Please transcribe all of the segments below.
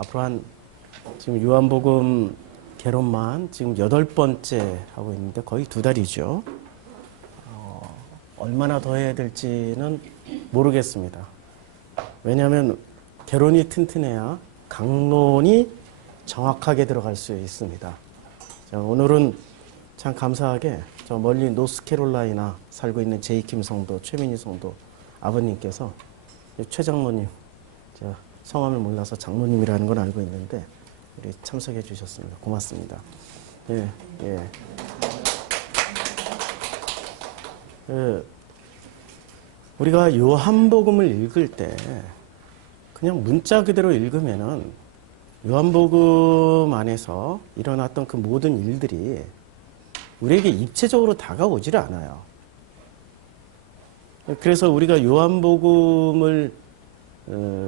앞으로 지금 요한복음 개론만 지금 8번째 하고 있는데 거의 2달이죠. 얼마나 더 해야 될지는 모르겠습니다. 왜냐하면 개론이 튼튼해야 강론이 정확하게 들어갈 수 있습니다. 자, 오늘은 참 감사하게 저 멀리 노스캐롤라이나 살고 있는 제이킴 성도, 최민희 성도 아버님께서 최 장로님, 제가 성함을 몰라서 장로님이라는 건 알고 있는데 우리 참석해 주셨습니다. 고맙습니다. 예, 예. 우리가 요한복음을 읽을 때 그냥 문자 그대로 읽으면은 요한복음 안에서 일어났던 그 모든 일들이 우리에게 입체적으로 다가오질 않아요. 그래서 우리가 요한복음을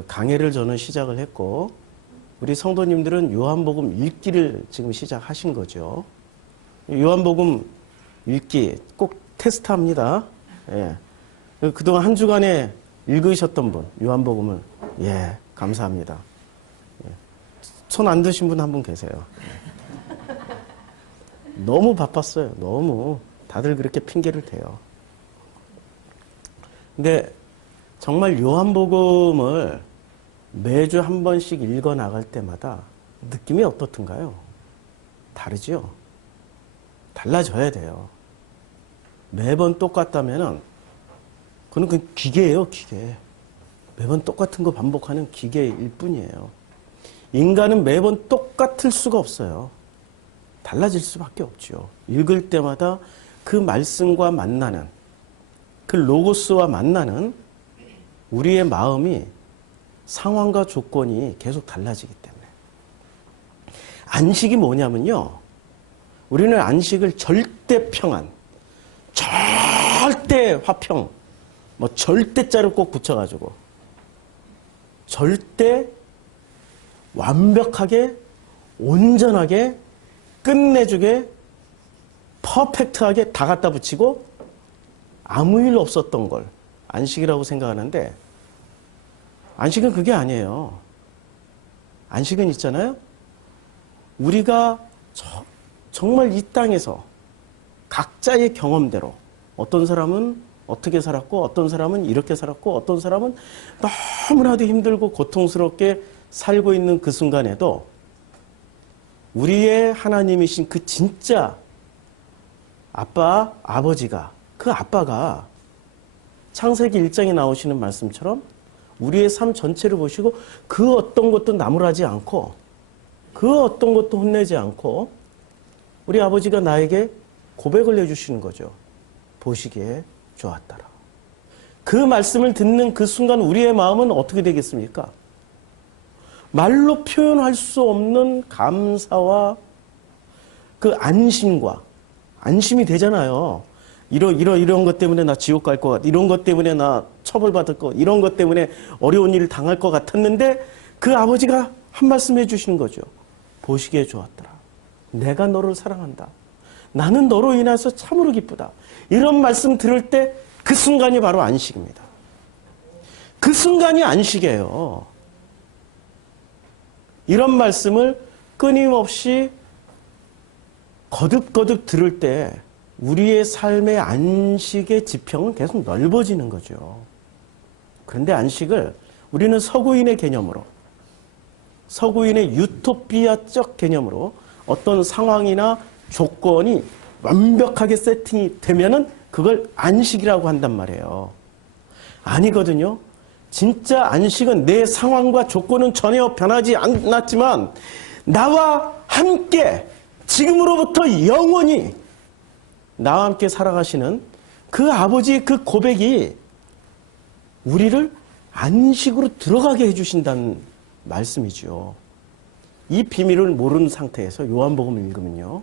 강해를 저는 시작을 했고 우리 성도님들은 요한복음 읽기를 지금 시작하신 거죠. 요한복음 읽기 꼭 테스트합니다. 예. 그동안 한 주간에 읽으셨던 분, 요한복음을, 예, 감사합니다. 예. 손 안 드신 분 한 분 계세요. 예. 너무 바빴어요. 너무. 다들 그렇게 핑계를 대요. 근데 정말 요한복음을 매주 한 번씩 읽어 나갈 때마다 느낌이 어떻든가요? 다르죠? 달라져야 돼요. 매번 똑같다면은 그건 그 기계예요, 기계. 매번 똑같은 거 반복하는 기계일 뿐이에요. 인간은 매번 똑같을 수가 없어요. 달라질 수밖에 없죠. 읽을 때마다 그 말씀과 만나는, 그 로고스와 만나는 우리의 마음이 상황과 조건이 계속 달라지기 때문에. 안식이 뭐냐면요. 우리는 안식을 절대 평안, 절대 화평, 절대자를 꼭 붙여가지고 절대 완벽하게 온전하게 끝내주게 퍼펙트하게 다 갖다 붙이고 아무 일 없었던 걸 안식이라고 생각하는데 안식은 그게 아니에요. 안식은 있잖아요. 우리가 정말 이 땅에서 각자의 경험대로 어떤 사람은 어떻게 살았고 어떤 사람은 이렇게 살았고 어떤 사람은 너무나도 힘들고 고통스럽게 살고 있는 그 순간에도 우리의 하나님이신 그 진짜 아빠, 아버지가 그 아빠가 창세기 1장에 나오시는 말씀처럼 우리의 삶 전체를 보시고 그 어떤 것도 나무라지 않고 그 어떤 것도 혼내지 않고 우리 아버지가 나에게 고백을 해주시는 거죠. 보시기에 좋았더라. 그 말씀을 듣는 그 순간 우리의 마음은 어떻게 되겠습니까? 말로 표현할 수 없는 감사와 그 안심과 안심이 되잖아요. 이런 것 때문에 나 지옥 갈 것 같아. 이런 것 때문에 나 처벌받을 것 같아. 이런 것 때문에 어려운 일을 당할 것 같았는데 그 아버지가 한 말씀 해주시는 거죠. 보시기에 좋았더라. 내가 너를 사랑한다. 나는 너로 인해서 참으로 기쁘다. 이런 말씀 들을 때 그 순간이 바로 안식입니다. 그 순간이 안식이에요. 이런 말씀을 끊임없이 거듭거듭 들을 때 우리의 삶의 안식의 지평은 계속 넓어지는 거죠. 그런데 안식을 우리는 서구인의 개념으로, 서구인의 유토피아적 개념으로 어떤 상황이나 조건이 완벽하게 세팅이 되면은 그걸 안식이라고 한단 말이에요. 아니거든요. 진짜 안식은 내 상황과 조건은 전혀 변하지 않았지만 나와 함께 지금으로부터 영원히 나와 함께 살아가시는 그 아버지의 그 고백이 우리를 안식으로 들어가게 해주신다는 말씀이죠. 이 비밀을 모르는 상태에서 요한복음을 읽으면요.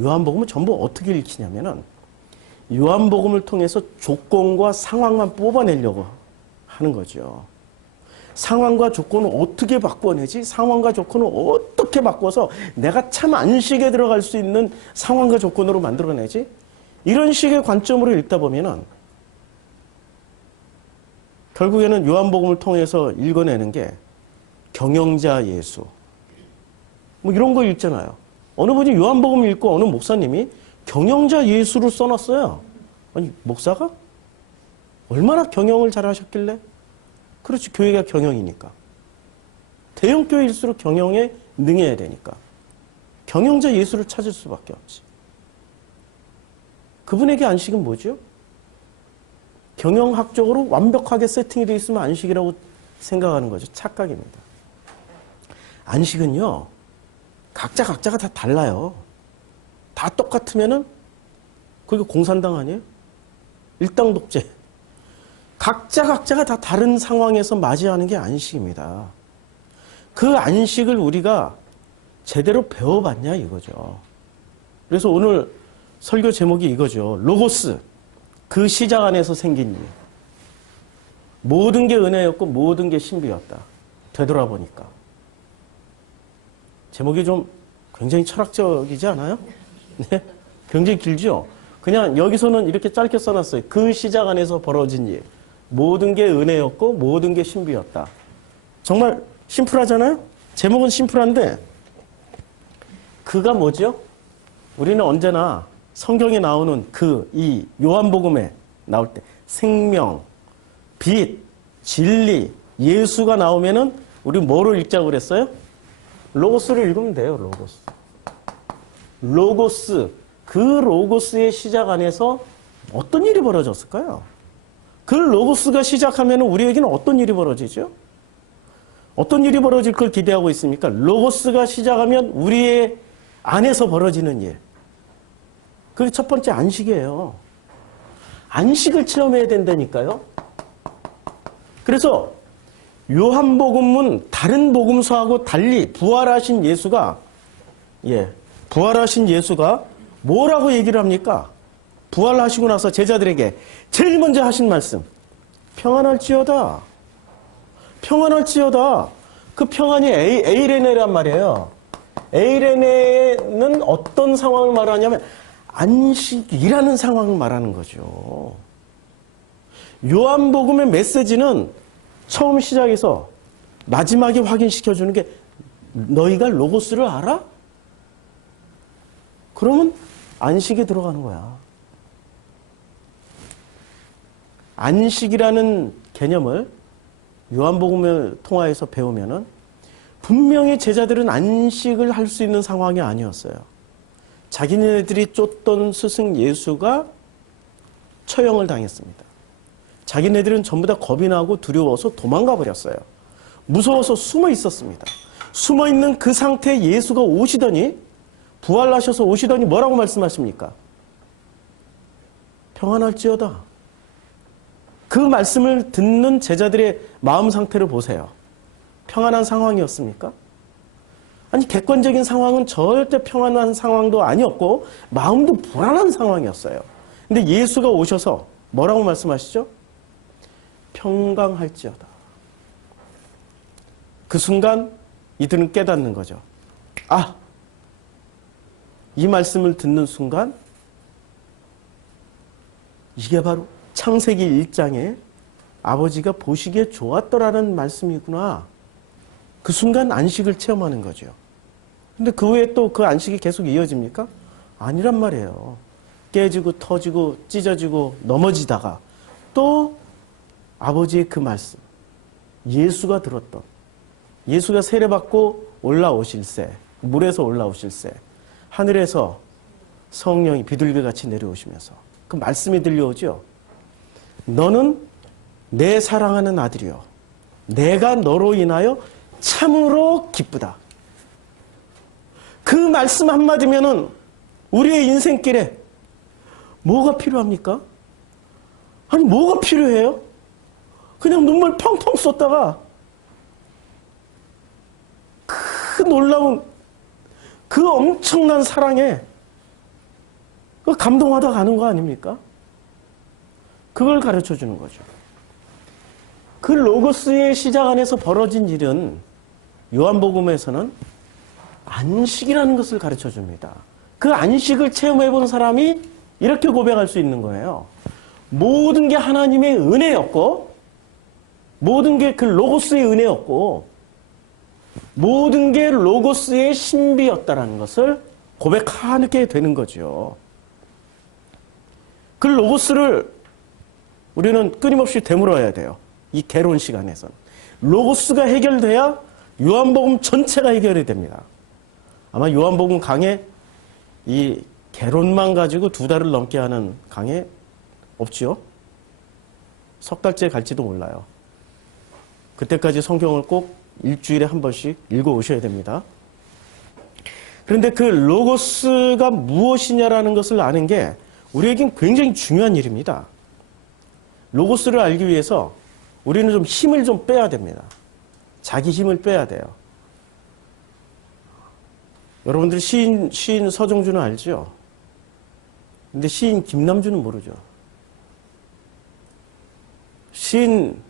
요한복음은 전부 어떻게 읽히냐면은 요한복음을 통해서 조건과 상황만 뽑아내려고 하는 거죠. 상황과 조건을 어떻게 바꿔내지? 상황과 조건을 어떻게 바꿔서 내가 참 안식에 들어갈 수 있는 상황과 조건으로 만들어내지? 이런 식의 관점으로 읽다 보면은 결국에는 요한복음을 통해서 읽어내는 게 경영자 예수. 뭐 이런 거 읽잖아요. 어느 분이 요한복음 읽고 어느 목사님이 경영자 예수를 써놨어요. 아니, 목사가? 얼마나 경영을 잘하셨길래? 그렇지, 교회가 경영이니까. 대형교회일수록 경영에 능해야 되니까. 경영자 예수를 찾을 수밖에 없지. 그분에게 안식은 뭐죠? 경영학적으로 완벽하게 세팅이 되어 있으면 안식이라고 생각하는 거죠. 착각입니다. 안식은요, 각자가 다 달라요. 다 똑같으면은 그게 공산당 아니에요? 일당 독재. 각자가 다 다른 상황에서 맞이하는 게 안식입니다. 그 안식을 우리가 제대로 배워봤냐 이거죠. 그래서 오늘 설교 제목이 이거죠. 로고스, 그 시작 안에서 생긴 일. 모든 게 은혜였고 모든 게 신비였다. 되돌아보니까. 제목이 좀 굉장히 철학적이지 않아요? 네? 굉장히 길죠? 그냥 여기서는 이렇게 짧게 써놨어요. 그 시작 안에서 벌어진 일. 모든 게 은혜였고 모든 게 신비였다. 정말 심플하잖아요? 제목은 심플한데 그가 뭐죠? 우리는 언제나 성경에 나오는 이 요한복음에 나올 때 생명, 빛, 진리, 예수가 나오면은 우리 뭐로 읽자고 그랬어요? 로고스를 읽으면 돼요. 로고스. 로고스. 그 로고스의 시작 안에서 어떤 일이 벌어졌을까요? 그 로고스가 시작하면 우리에게는 어떤 일이 벌어지죠? 어떤 일이 벌어질 걸 기대하고 있습니까? 로고스가 시작하면 우리의 안에서 벌어지는 일. 그게 첫 번째 안식이에요. 안식을 체험해야 된다니까요. 그래서 요한복음은 다른 복음서하고 달리 부활하신 예수가 뭐라고 얘기를 합니까? 부활하시고 나서 제자들에게 제일 먼저 하신 말씀. 평안할지어다. 평안할지어다. 그 평안이 에이레네란 말이에요. 에이레네는 어떤 상황을 말하냐면 안식이라는 상황을 말하는 거죠. 요한복음의 메시지는 처음 시작에서 마지막에 확인시켜주는 게 너희가 로고스를 알아? 그러면 안식이 들어가는 거야. 안식이라는 개념을 요한복음을 통하여서 배우면은 분명히 제자들은 안식을 할 수 있는 상황이 아니었어요. 자기네들이 쫓던 스승 예수가 처형을 당했습니다. 자기네들은 전부 다 겁이 나고 두려워서 도망가 버렸어요. 무서워서 숨어 있었습니다. 숨어 있는 그 상태에 예수가 오시더니 부활하셔서 오시더니 뭐라고 말씀하십니까? 평안할지어다. 그 말씀을 듣는 제자들의 마음 상태를 보세요. 평안한 상황이었습니까? 아니, 객관적인 상황은 절대 평안한 상황도 아니었고 마음도 불안한 상황이었어요. 근데 예수가 오셔서 뭐라고 말씀하시죠? 평강할지어다. 그 순간 이들은 깨닫는 거죠. 아, 이 말씀을 듣는 순간 이게 바로 창세기 1장에 아버지가 보시기에 좋았더라는 말씀이구나. 그 순간 안식을 체험하는 거죠. 근데 그 후에 또 그 안식이 계속 이어집니까? 아니란 말이에요. 깨지고 터지고 찢어지고 넘어지다가 또 아버지의 그 말씀, 예수가 들었던, 예수가 세례받고 올라오실새, 물에서 올라오실새, 하늘에서 성령이 비둘기같이 내려오시면서 그 말씀이 들려오죠. 너는 내 사랑하는 아들이요, 내가 너로 인하여 참으로 기쁘다. 그 말씀 한마디면은 우리의 인생길에 뭐가 필요합니까? 아니, 뭐가 필요해요? 그냥 눈물 펑펑 쏟다가 그 놀라운 그 엄청난 사랑에 그 감동하다 가는 거 아닙니까? 그걸 가르쳐 주는 거죠. 그 로고스의 시작 안에서 벌어진 일은 요한복음에서는 안식이라는 것을 가르쳐 줍니다. 그 안식을 체험해 본 사람이 이렇게 고백할 수 있는 거예요. 모든 게 하나님의 은혜였고, 모든 게 그 로고스의 은혜였고, 모든 게 로고스의 신비였다라는 것을 고백하게 되는 거죠. 그 로고스를 우리는 끊임없이 되물어야 돼요. 이 개론 시간에서는. 로고스가 해결돼야 요한복음 전체가 해결이 됩니다. 아마 요한복음 강해 이 개론만 가지고 2달을 넘게 하는 강해 없지요? 석 달째 갈지도 몰라요. 그때까지 성경을 꼭 일주일에 한 번씩 읽어오셔야 됩니다. 그런데 그 로고스가 무엇이냐라는 것을 아는 게 우리에겐 굉장히 중요한 일입니다. 로고스를 알기 위해서 우리는 좀 힘을 좀 빼야 됩니다. 자기 힘을 빼야 돼요. 여러분들 시인 서정주는 알죠? 근데 시인 김남주는 모르죠. 시인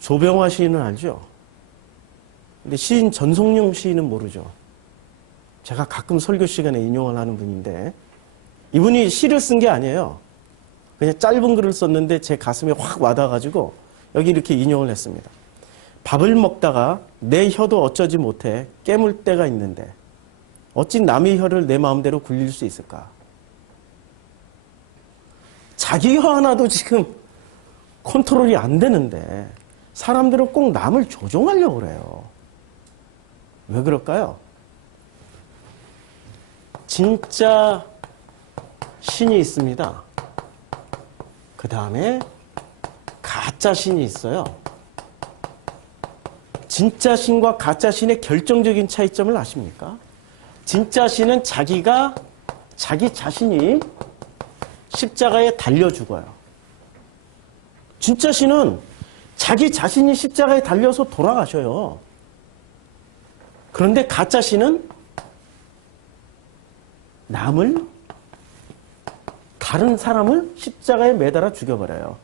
조병화 시인은 알죠? 근데 시인 전송용 시인은 모르죠. 제가 가끔 설교 시간에 인용을 하는 분인데 이분이 시를 쓴 게 아니에요. 그냥 짧은 글을 썼는데 제 가슴에 확 와닿아가지고 여기 이렇게 인용을 했습니다. 밥을 먹다가 내 혀도 어쩌지 못해 깨물 때가 있는데 어찌 남의 혀를 내 마음대로 굴릴 수 있을까? 자기 혀 하나도 지금 컨트롤이 안 되는데 사람들은 꼭 남을 조종하려고 그래요. 왜 그럴까요? 진짜 신이 있습니다. 그 다음에 가짜 신이 있어요. 진짜 신과 가짜 신의 결정적인 차이점을 아십니까? 진짜 신은 자기 자신이 십자가에 달려 죽어요. 진짜 신은 자기 자신이 십자가에 달려서 돌아가셔요. 그런데 가짜 신은 다른 사람을 십자가에 매달아 죽여버려요.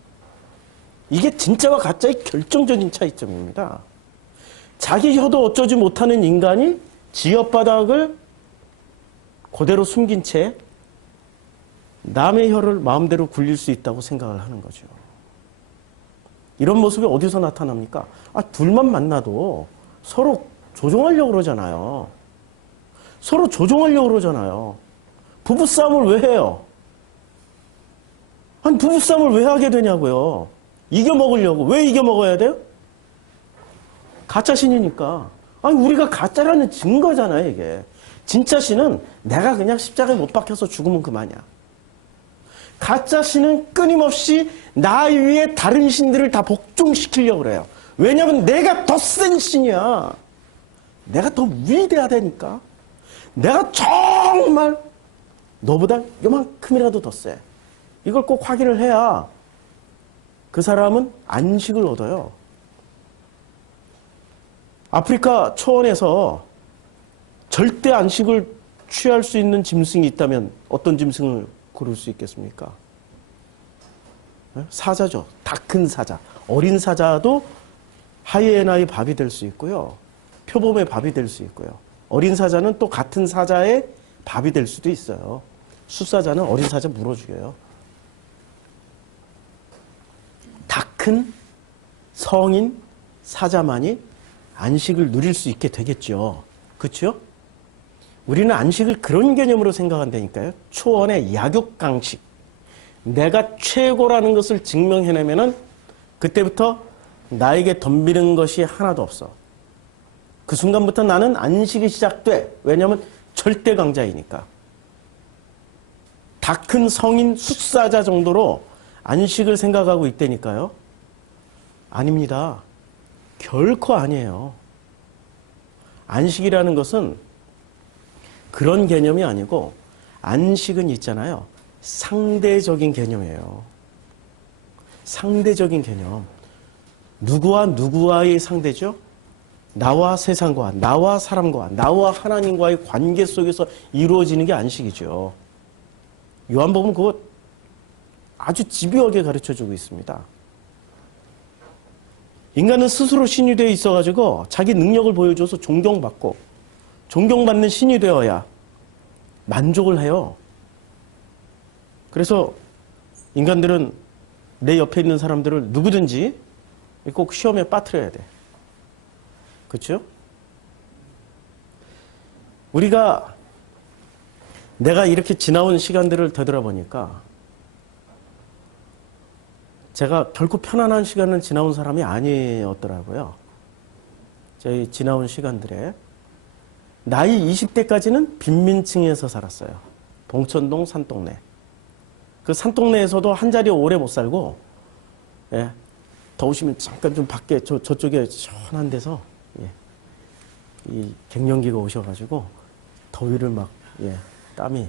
이게 진짜와 가짜의 결정적인 차이점입니다. 자기 혀도 어쩌지 못하는 인간이 지역바닥을 그대로 숨긴 채 남의 혀를 마음대로 굴릴 수 있다고 생각을 하는 거죠. 이런 모습이 어디서 나타납니까? 둘만 만나도 서로 조종하려고 그러잖아요. 서로 조종하려고 그러잖아요. 부부싸움을 왜 해요? 부부싸움을 왜 하게 되냐고요. 이겨먹으려고. 왜 이겨먹어야 돼요? 가짜 신이니까. 우리가 가짜라는 증거잖아요, 이게. 진짜 신은 내가 그냥 십자가에 못 박혀서 죽으면 그만이야. 가짜 신은 끊임없이 나 위에 다른 신들을 다 복종시키려고 그래요. 왜냐하면 내가 더 센 신이야. 내가 더 위대하다니까. 내가 정말 너보다 요만큼이라도 더 세. 이걸 꼭 확인을 해야 그 사람은 안식을 얻어요. 아프리카 초원에서 절대 안식을 취할 수 있는 짐승이 있다면 어떤 짐승을 고를 수 있겠습니까? 사자죠. 다 큰 사자. 어린 사자도 하이에나의 밥이 될 수 있고요. 표범의 밥이 될 수 있고요. 어린 사자는 또 같은 사자의 밥이 될 수도 있어요. 숫사자는 어린 사자 물어 죽여요. 다 큰 성인 사자만이 안식을 누릴 수 있게 되겠죠. 그렇죠? 우리는 안식을 그런 개념으로 생각한다니까요. 초원의 약육강식. 내가 최고라는 것을 증명해내면은 그때부터 나에게 덤비는 것이 하나도 없어. 그 순간부터 나는 안식이 시작돼. 왜냐하면 절대 강자이니까. 다 큰 성인 숫사자 정도로 안식을 생각하고 있다니까요. 아닙니다. 결코 아니에요. 안식이라는 것은 그런 개념이 아니고 안식은 있잖아요. 상대적인 개념이에요. 상대적인 개념. 누구와 누구와의 상대죠? 나와 세상과, 나와 사람과, 나와 하나님과의 관계 속에서 이루어지는 게 안식이죠. 요한복음 그거 아주 집요하게 가르쳐주고 있습니다. 인간은 스스로 신이 되어 있어가지고 자기 능력을 보여줘서 존경받고 존경받는 신이 되어야 만족을 해요. 그래서 인간들은 내 옆에 있는 사람들을 누구든지 꼭 시험에 빠뜨려야 돼. 그렇죠? 내가 이렇게 지나온 시간들을 되돌아보니까 제가 결코 편안한 시간을 지나온 사람이 아니었더라고요. 저희 지나온 시간들에 나이 20대까지는 빈민층에서 살았어요. 봉천동 산동네. 그 산동네에서도 한 자리에 오래 못 살고, 예, 더우시면 잠깐 좀 밖에 저쪽에 시원한 데서, 예, 이 갱년기가 오셔가지고 더위를 막, 예, 땀이. 예.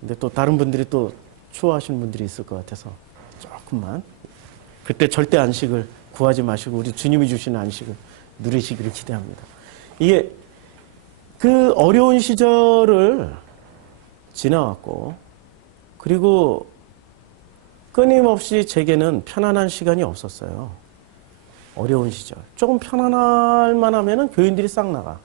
근데 또 다른 분들이 또 추워하시는 분들이 있을 것 같아서 조금만. 그때 절대 안식을 구하지 마시고 우리 주님이 주시는 안식을 누리시기를 기대합니다. 이게 그 어려운 시절을 지나왔고, 그리고 끊임없이 제게는 편안한 시간이 없었어요. 어려운 시절. 조금 편안할 만하면은 교인들이 싹 나가.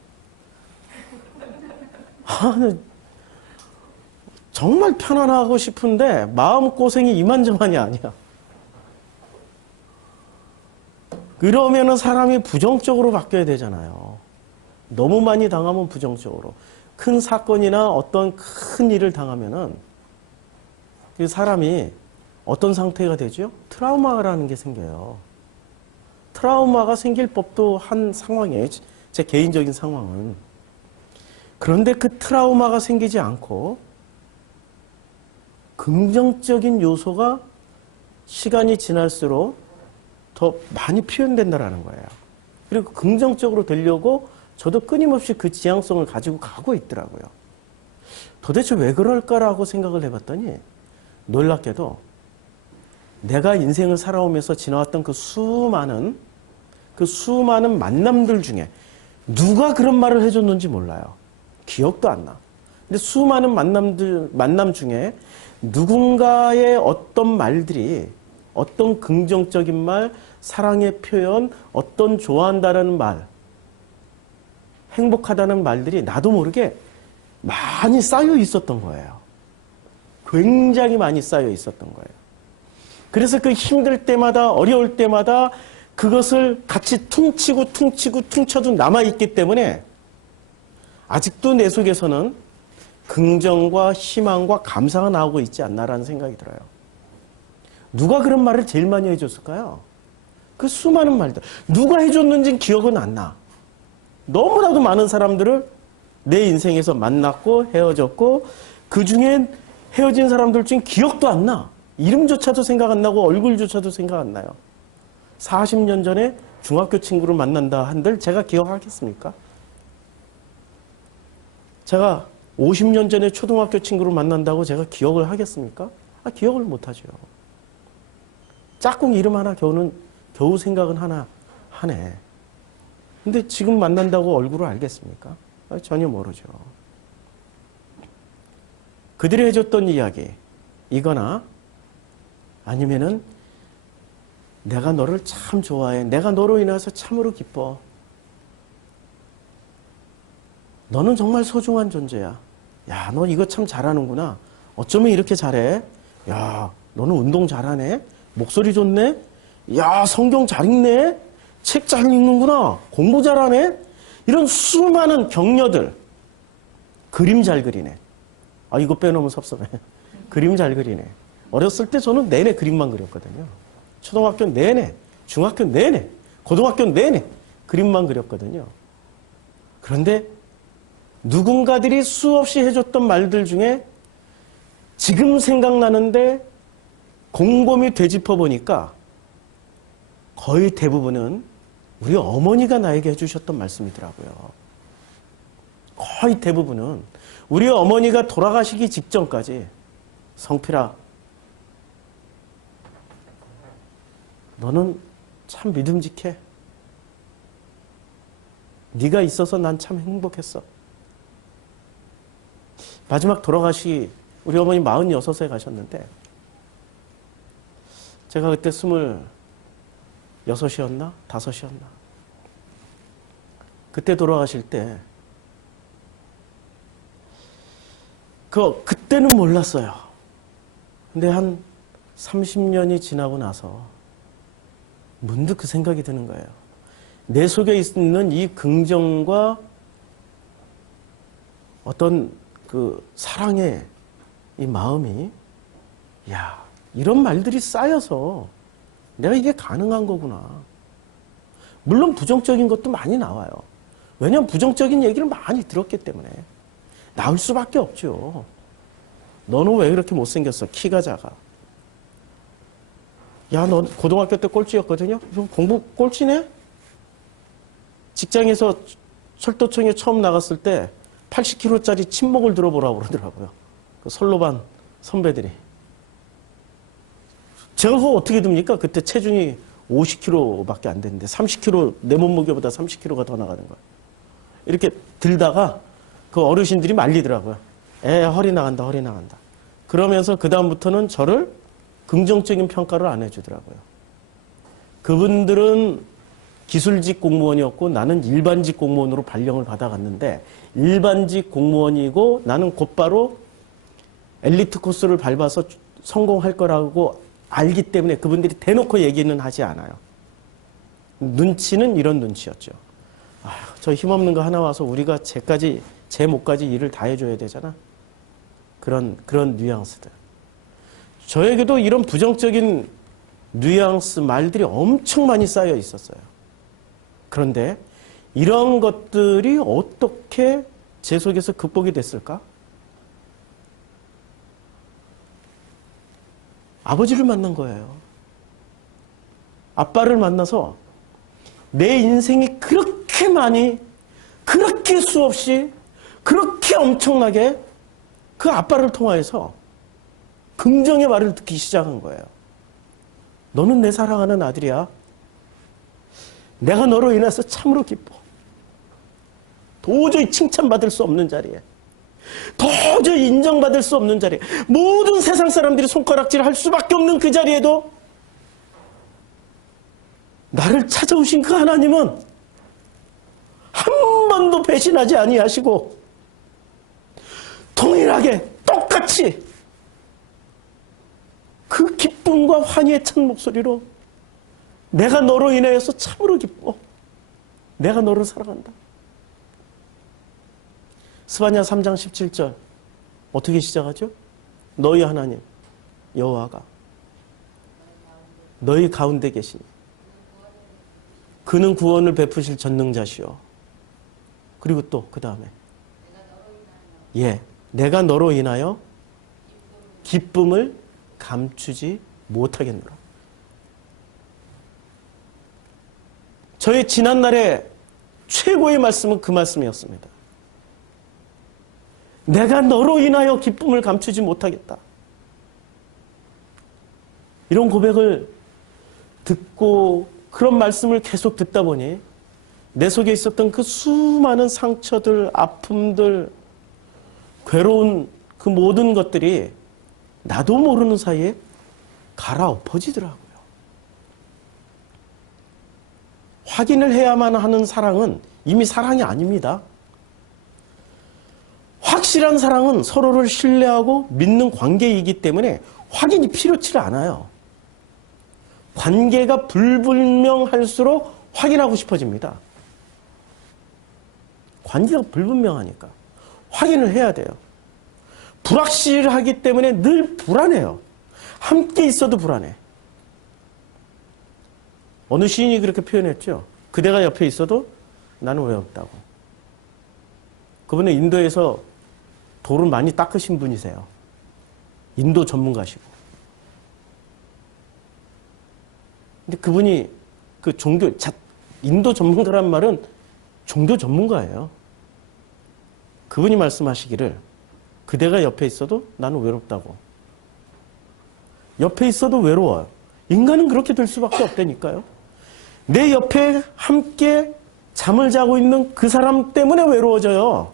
정말 편안하고 싶은데 마음고생이 이만저만이 아니야. 그러면은 사람이 부정적으로 바뀌어야 되잖아요. 너무 많이 당하면 부정적으로. 큰 사건이나 어떤 큰 일을 당하면은 그 사람이 어떤 상태가 되죠? 트라우마라는 게 생겨요. 트라우마가 생길 법도 한 상황이에요. 제 개인적인 상황은. 그런데 그 트라우마가 생기지 않고 긍정적인 요소가 시간이 지날수록 더 많이 표현된다라는 거예요. 그리고 긍정적으로 되려고 저도 끊임없이 그 지향성을 가지고 가고 있더라고요. 도대체 왜 그럴까라고 생각을 해봤더니 놀랍게도 내가 인생을 살아오면서 지나왔던 그 수많은 만남들 중에 누가 그런 말을 해줬는지 몰라요. 기억도 안 나. 근데 수많은 만남 중에 누군가의 어떤 말들이, 어떤 긍정적인 말, 사랑의 표현, 어떤 좋아한다라는 말, 행복하다는 말들이 나도 모르게 많이 쌓여 있었던 거예요. 굉장히 많이 쌓여 있었던 거예요. 그래서 그 힘들 때마다, 어려울 때마다 그것을 같이 퉁쳐도 남아있기 때문에 아직도 내 속에서는 긍정과 희망과 감사가 나오고 있지 않나라는 생각이 들어요. 누가 그런 말을 제일 많이 해줬을까요? 그 수많은 말들. 누가 해줬는지 기억은 안 나. 너무나도 많은 사람들을 내 인생에서 만났고 헤어졌고 그 중엔 헤어진 사람들 중에 기억도 안 나. 이름조차도 생각 안 나고 얼굴조차도 생각 안 나요. 40년 전에 중학교 친구를 만난다 한들 제가 기억하겠습니까? 제가 50년 전에 초등학교 친구를 만난다고 제가 기억을 하겠습니까? 기억을 못하죠. 짝꿍 이름 하나 겨우 생각은 하나 하네. 근데 지금 만난다고 얼굴을 알겠습니까? 전혀 모르죠. 그들이 해줬던 이야기, 이거나 아니면은 내가 너를 참 좋아해. 내가 너로 인해서 참으로 기뻐. 너는 정말 소중한 존재야. 야, 너 이거 참 잘하는구나. 어쩌면 이렇게 잘해. 야, 너는 운동 잘하네. 목소리 좋네. 야, 성경 잘 읽네. 책 잘 읽는구나. 공부 잘하네. 이런 수많은 격려들. 그림 잘 그리네. 이거 빼놓으면 섭섭해. 그림 잘 그리네. 어렸을 때 저는 내내 그림만 그렸거든요. 초등학교 내내, 중학교 내내, 고등학교 내내 그림만 그렸거든요. 그런데 누군가들이 수없이 해줬던 말들 중에 지금 생각나는데 곰곰이 되짚어보니까 거의 대부분은 우리 어머니가 나에게 해주셨던 말씀이더라고요. 거의 대부분은 우리 어머니가 돌아가시기 직전까지 성필아, 너는 참 믿음직해. 네가 있어서 난 참 행복했어. 마지막 돌아가시 우리 어머니 46세 가셨는데 제가 그때 26이었나? 5이었나? 그때 돌아가실 때 그때는 몰랐어요. 근데 한 30년이 지나고 나서 문득 그 생각이 드는 거예요. 내 속에 있는 이 긍정과 어떤 그 사랑의 이 마음이, 야, 이런 말들이 쌓여서 내가 이게 가능한 거구나. 물론 부정적인 것도 많이 나와요. 왜냐하면 부정적인 얘기를 많이 들었기 때문에 나올 수밖에 없죠. 너는 왜 그렇게 못생겼어? 키가 작아. 야, 너 고등학교 때 꼴찌였거든요? 그럼 공부 꼴찌네? 직장에서 철도청에 처음 나갔을 때 80kg짜리 침목을 들어보라고 그러더라고요. 그 선로반 선배들이. 제가 그거 어떻게 듭니까? 그때 체중이 50kg밖에 안 됐는데 30kg, 내 몸무게보다 30kg가 더 나가는 거예요. 이렇게 들다가 그 어르신들이 말리더라고요. 허리 나간다, 허리 나간다. 그러면서 그다음부터는 저를 긍정적인 평가를 안 해주더라고요. 그분들은 기술직 공무원이었고 나는 일반직 공무원으로 발령을 받아갔는데 일반직 공무원이고 나는 곧바로 엘리트 코스를 밟아서 성공할 거라고 알기 때문에 그분들이 대놓고 얘기는 하지 않아요. 눈치는 이런 눈치였죠. 저 힘없는 거 하나 와서 우리가 제 몫까지 일을 다 해줘야 되잖아. 그런 뉘앙스들. 저에게도 이런 부정적인 뉘앙스 말들이 엄청 많이 쌓여 있었어요. 그런데 이런 것들이 어떻게 제 속에서 극복이 됐을까? 아버지를 만난 거예요. 아빠를 만나서 내 인생이 그렇게 많이, 그렇게 수없이, 그렇게 엄청나게 그 아빠를 통하여서 긍정의 말을 듣기 시작한 거예요. 너는 내 사랑하는 아들이야. 내가 너로 인해서 참으로 기뻐. 도저히 칭찬받을 수 없는 자리에, 도저히 인정받을 수 없는 자리에, 모든 세상 사람들이 손가락질 할 수밖에 없는 그 자리에도 나를 찾아오신 그 하나님은 한 번도 배신하지 아니하시고 동일하게 똑같이 그 기쁨과 환희에 찬 목소리로 내가 너로 인하여서 참으로 기뻐. 내가 너를 사랑한다. 스바냐 3장 17절 어떻게 시작하죠? 너희 하나님 여호와가 너희 가운데 계시니 그는 구원을 베푸실 전능자시오. 그리고 또 그 다음에 내가 너로 인하여 기쁨을 감추지 못하겠노라. 저의 지난날의 최고의 말씀은 그 말씀이었습니다. 내가 너로 인하여 기쁨을 감추지 못하겠다. 이런 고백을 듣고 그런 말씀을 계속 듣다 보니 내 속에 있었던 그 수많은 상처들, 아픔들, 괴로운 그 모든 것들이 나도 모르는 사이에 갈아엎어지더라고요. 확인을 해야만 하는 사랑은 이미 사랑이 아닙니다. 확실한 사랑은 서로를 신뢰하고 믿는 관계이기 때문에 확인이 필요치 않아요. 관계가 불분명할수록 확인하고 싶어집니다. 관계가 불분명하니까 확인을 해야 돼요. 불확실하기 때문에 늘 불안해요. 함께 있어도 불안해. 어느 시인이 그렇게 표현했죠. 그대가 옆에 있어도 나는 외롭다고. 그분은 인도에서 돌을 많이 닦으신 분이세요. 인도 전문가시고. 근데 그분이 그 인도 전문가란 말은 종교 전문가예요. 그분이 말씀하시기를 그대가 옆에 있어도 나는 외롭다고. 옆에 있어도 외로워요. 인간은 그렇게 될 수밖에 없다니까요. 내 옆에 함께 잠을 자고 있는 그 사람 때문에 외로워져요.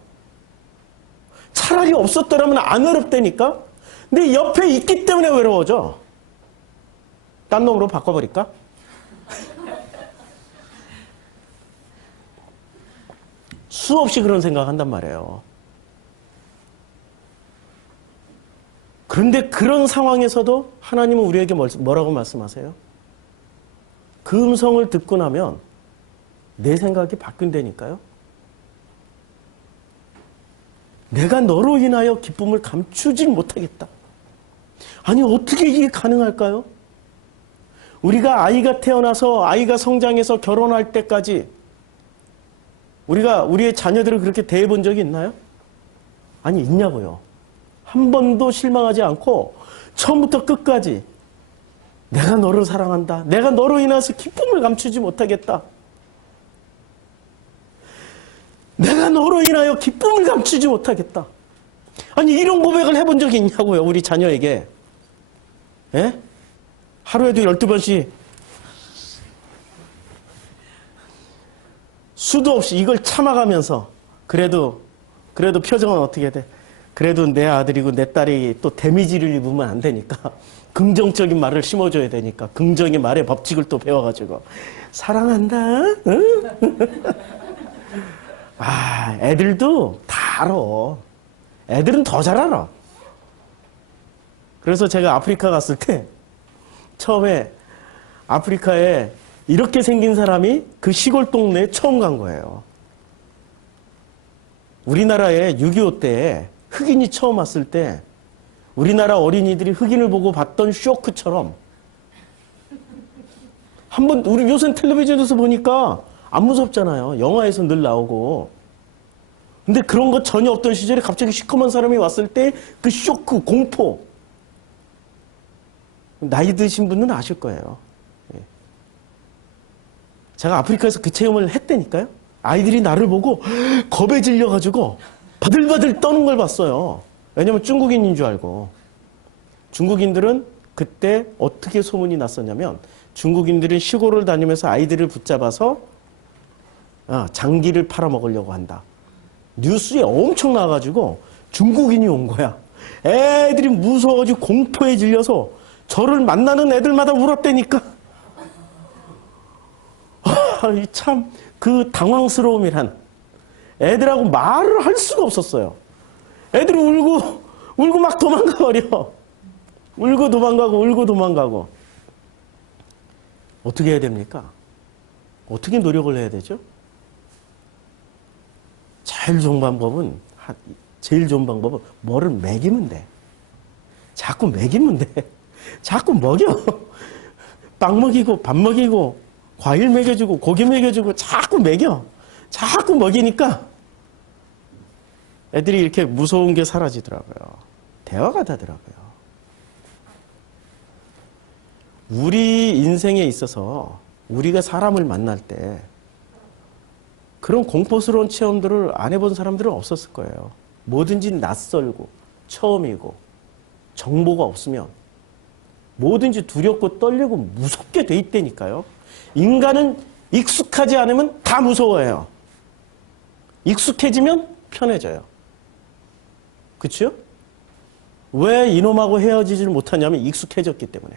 차라리 없었더라면 안 외롭다니까? 내 옆에 있기 때문에 외로워져. 딴 놈으로 바꿔버릴까? 수없이 그런 생각한단 말이에요. 그런데 그런 상황에서도 하나님은 우리에게 뭐라고 말씀하세요? 그 음성을 듣고 나면 내 생각이 바뀐다니까요. 내가 너로 인하여 기쁨을 감추지 못하겠다. 아니 어떻게 이게 가능할까요? 우리가 아이가 태어나서 아이가 성장해서 결혼할 때까지 우리가 우리의 자녀들을 그렇게 대해본 적이 있나요? 아니 있냐고요. 한 번도 실망하지 않고 처음부터 끝까지 내가 너를 사랑한다. 내가 너로 인해서 기쁨을 감추지 못하겠다. 내가 너로 인하여 기쁨을 감추지 못하겠다. 아니 이런 고백을 해본 적이 있냐고요. 우리 자녀에게. 예? 하루에도 12번씩 수도 없이 이걸 참아가면서 그래도 표정은 어떻게 돼? 그래도 내 아들이고 내 딸이 또 데미지를 입으면 안 되니까 긍정적인 말을 심어줘야 되니까 긍정의 말의 법칙을 또 배워가지고 사랑한다. 응? 아, 애들도 다 알아. 애들은 더 잘 알아. 그래서 제가 아프리카 갔을 때 처음에 아프리카에 이렇게 생긴 사람이 그 시골 동네에 처음 간 거예요. 우리나라에 6.25 때 흑인이 처음 왔을 때 우리나라 어린이들이 흑인을 보고 봤던 쇼크처럼 한번 우리 요새 텔레비전에서 보니까 안 무섭잖아요. 영화에서 늘 나오고. 근데 그런 거 전혀 없던 시절에 갑자기 시커먼 사람이 왔을 때 그 쇼크, 공포. 나이 드신 분은 아실 거예요. 제가 아프리카에서 그 체험을 했다니까요. 아이들이 나를 보고 겁에 질려가지고 바들바들 떠는 걸 봤어요. 왜냐면 중국인인 줄 알고. 중국인들은 그때 어떻게 소문이 났었냐면 중국인들은 시골을 다니면서 아이들을 붙잡아서 장기를 팔아먹으려고 한다. 뉴스에 엄청 나와가지고 중국인이 온 거야. 애들이 무서워가지고 공포에 질려서 저를 만나는 애들마다 울었다니까. 참 그 당황스러움이란 애들하고 말을 할 수가 없었어요. 애들이 울고 막 도망가버려. 울고 도망가고. 어떻게 해야 됩니까? 어떻게 노력을 해야 되죠? 제일 좋은 방법은 뭐를 먹이면 돼. 자꾸 먹이면 돼. 자꾸 먹여. 빵 먹이고 밥 먹이고 과일 먹여주고 고기 먹여주고 자꾸 먹여. 자꾸 먹이니까 애들이 이렇게 무서운 게 사라지더라고요. 대화가 되더라고요. 우리 인생에 있어서 우리가 사람을 만날 때 그런 공포스러운 체험들을 안 해본 사람들은 없었을 거예요. 뭐든지 낯설고 처음이고 정보가 없으면 뭐든지 두렵고 떨리고 무섭게 돼 있다니까요. 인간은 익숙하지 않으면 다 무서워해요. 익숙해지면 편해져요. 그렇죠? 왜 이놈하고 헤어지지를 못하냐면 익숙해졌기 때문에.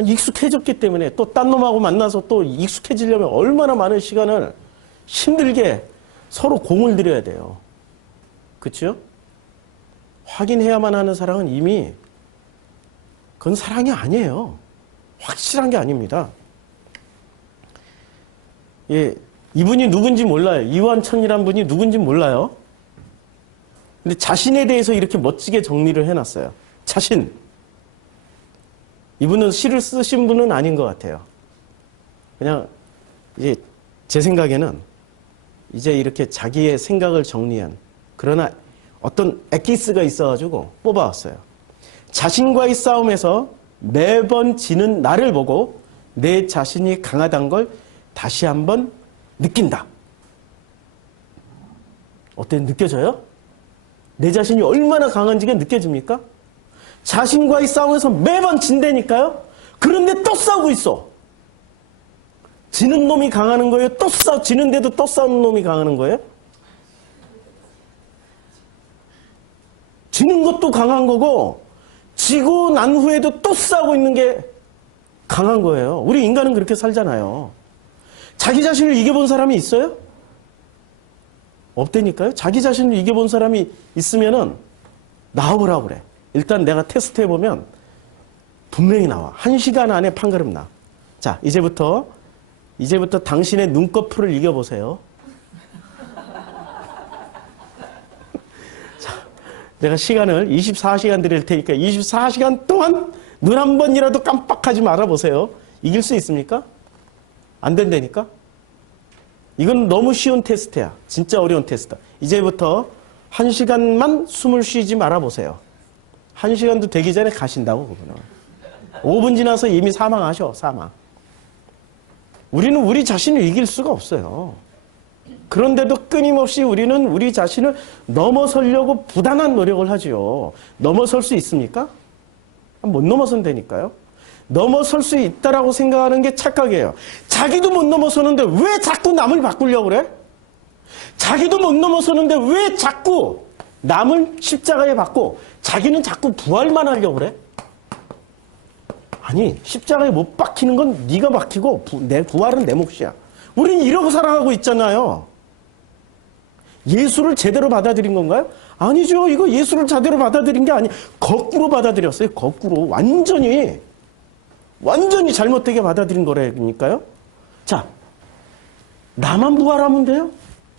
익숙해졌기 때문에 또 딴 놈하고 만나서 또 익숙해지려면 얼마나 많은 시간을 힘들게 서로 공을 들여야 돼요. 그렇죠? 확인해야만 하는 사랑은 이미 그건 사랑이 아니에요. 확실한 게 아닙니다. 예, 이분이 누군지 몰라요. 이완천이란 분이 누군지 몰라요. 근데 자신에 대해서 이렇게 멋지게 정리를 해놨어요. 자신. 이분은 시를 쓰신 분은 아닌 것 같아요. 그냥 이제 제 생각에는 이제 이렇게 자기의 생각을 정리한 그러나 어떤 엑기스가 있어가지고 뽑아왔어요. 자신과의 싸움에서 매번 지는 나를 보고 내 자신이 강하다는 걸 다시 한번 느낀다. 어때? 느껴져요? 내 자신이 얼마나 강한지가 느껴집니까? 자신과의 싸움에서 매번 진다니까요? 그런데 또 싸우고 있어. 지는 놈이 강하는 거예요? 지는데도 또 싸우는 놈이 강하는 거예요? 지는 것도 강한 거고, 지고 난 후에도 또 싸우고 있는 게 강한 거예요. 우리 인간은 그렇게 살잖아요. 자기 자신을 이겨본 사람이 있어요? 없다니까요? 자기 자신을 이겨본 사람이 있으면은 나와보라고 그래. 일단 내가 테스트 해보면 분명히 나와. 1시간 안에 판가름 나. 자, 이제부터 당신의 눈꺼풀을 이겨보세요. 내가 시간을 24시간 드릴 테니까 24시간 동안 눈 한 번이라도 깜빡하지 말아보세요. 이길 수 있습니까? 안 된다니까? 이건 너무 쉬운 테스트야. 진짜 어려운 테스트다. 이제부터 1시간만 숨을 쉬지 말아보세요. 1시간도 되기 전에 가신다고, 그거는. 5분 지나서 이미 사망하셔, 사망. 우리는 우리 자신을 이길 수가 없어요. 그런데도 끊임없이 우리는 우리 자신을 넘어서려고 부단한 노력을 하지요. 넘어설 수 있습니까? 못 넘어선다니까요. 넘어설 수 있다라고 생각하는 게 착각이에요. 자기도 못 넘어서는데 왜 자꾸 남을 바꾸려고 그래? 자기도 못 넘어서는데 왜 자꾸 남을 십자가에 박고 자기는 자꾸 부활만 하려고 그래? 아니, 십자가에 못 박히는 건 네가 박히고 내 부활은 내 몫이야. 우리는 이러고 살아가고 있잖아요. 예수를 제대로 받아들인 건가요? 아니죠. 이거 예수를 제대로 받아들인 게 아니, 거꾸로 받아들였어요. 거꾸로. 완전히 잘못되게 받아들인 거라니까요. 자, 나만 부활하면 돼요?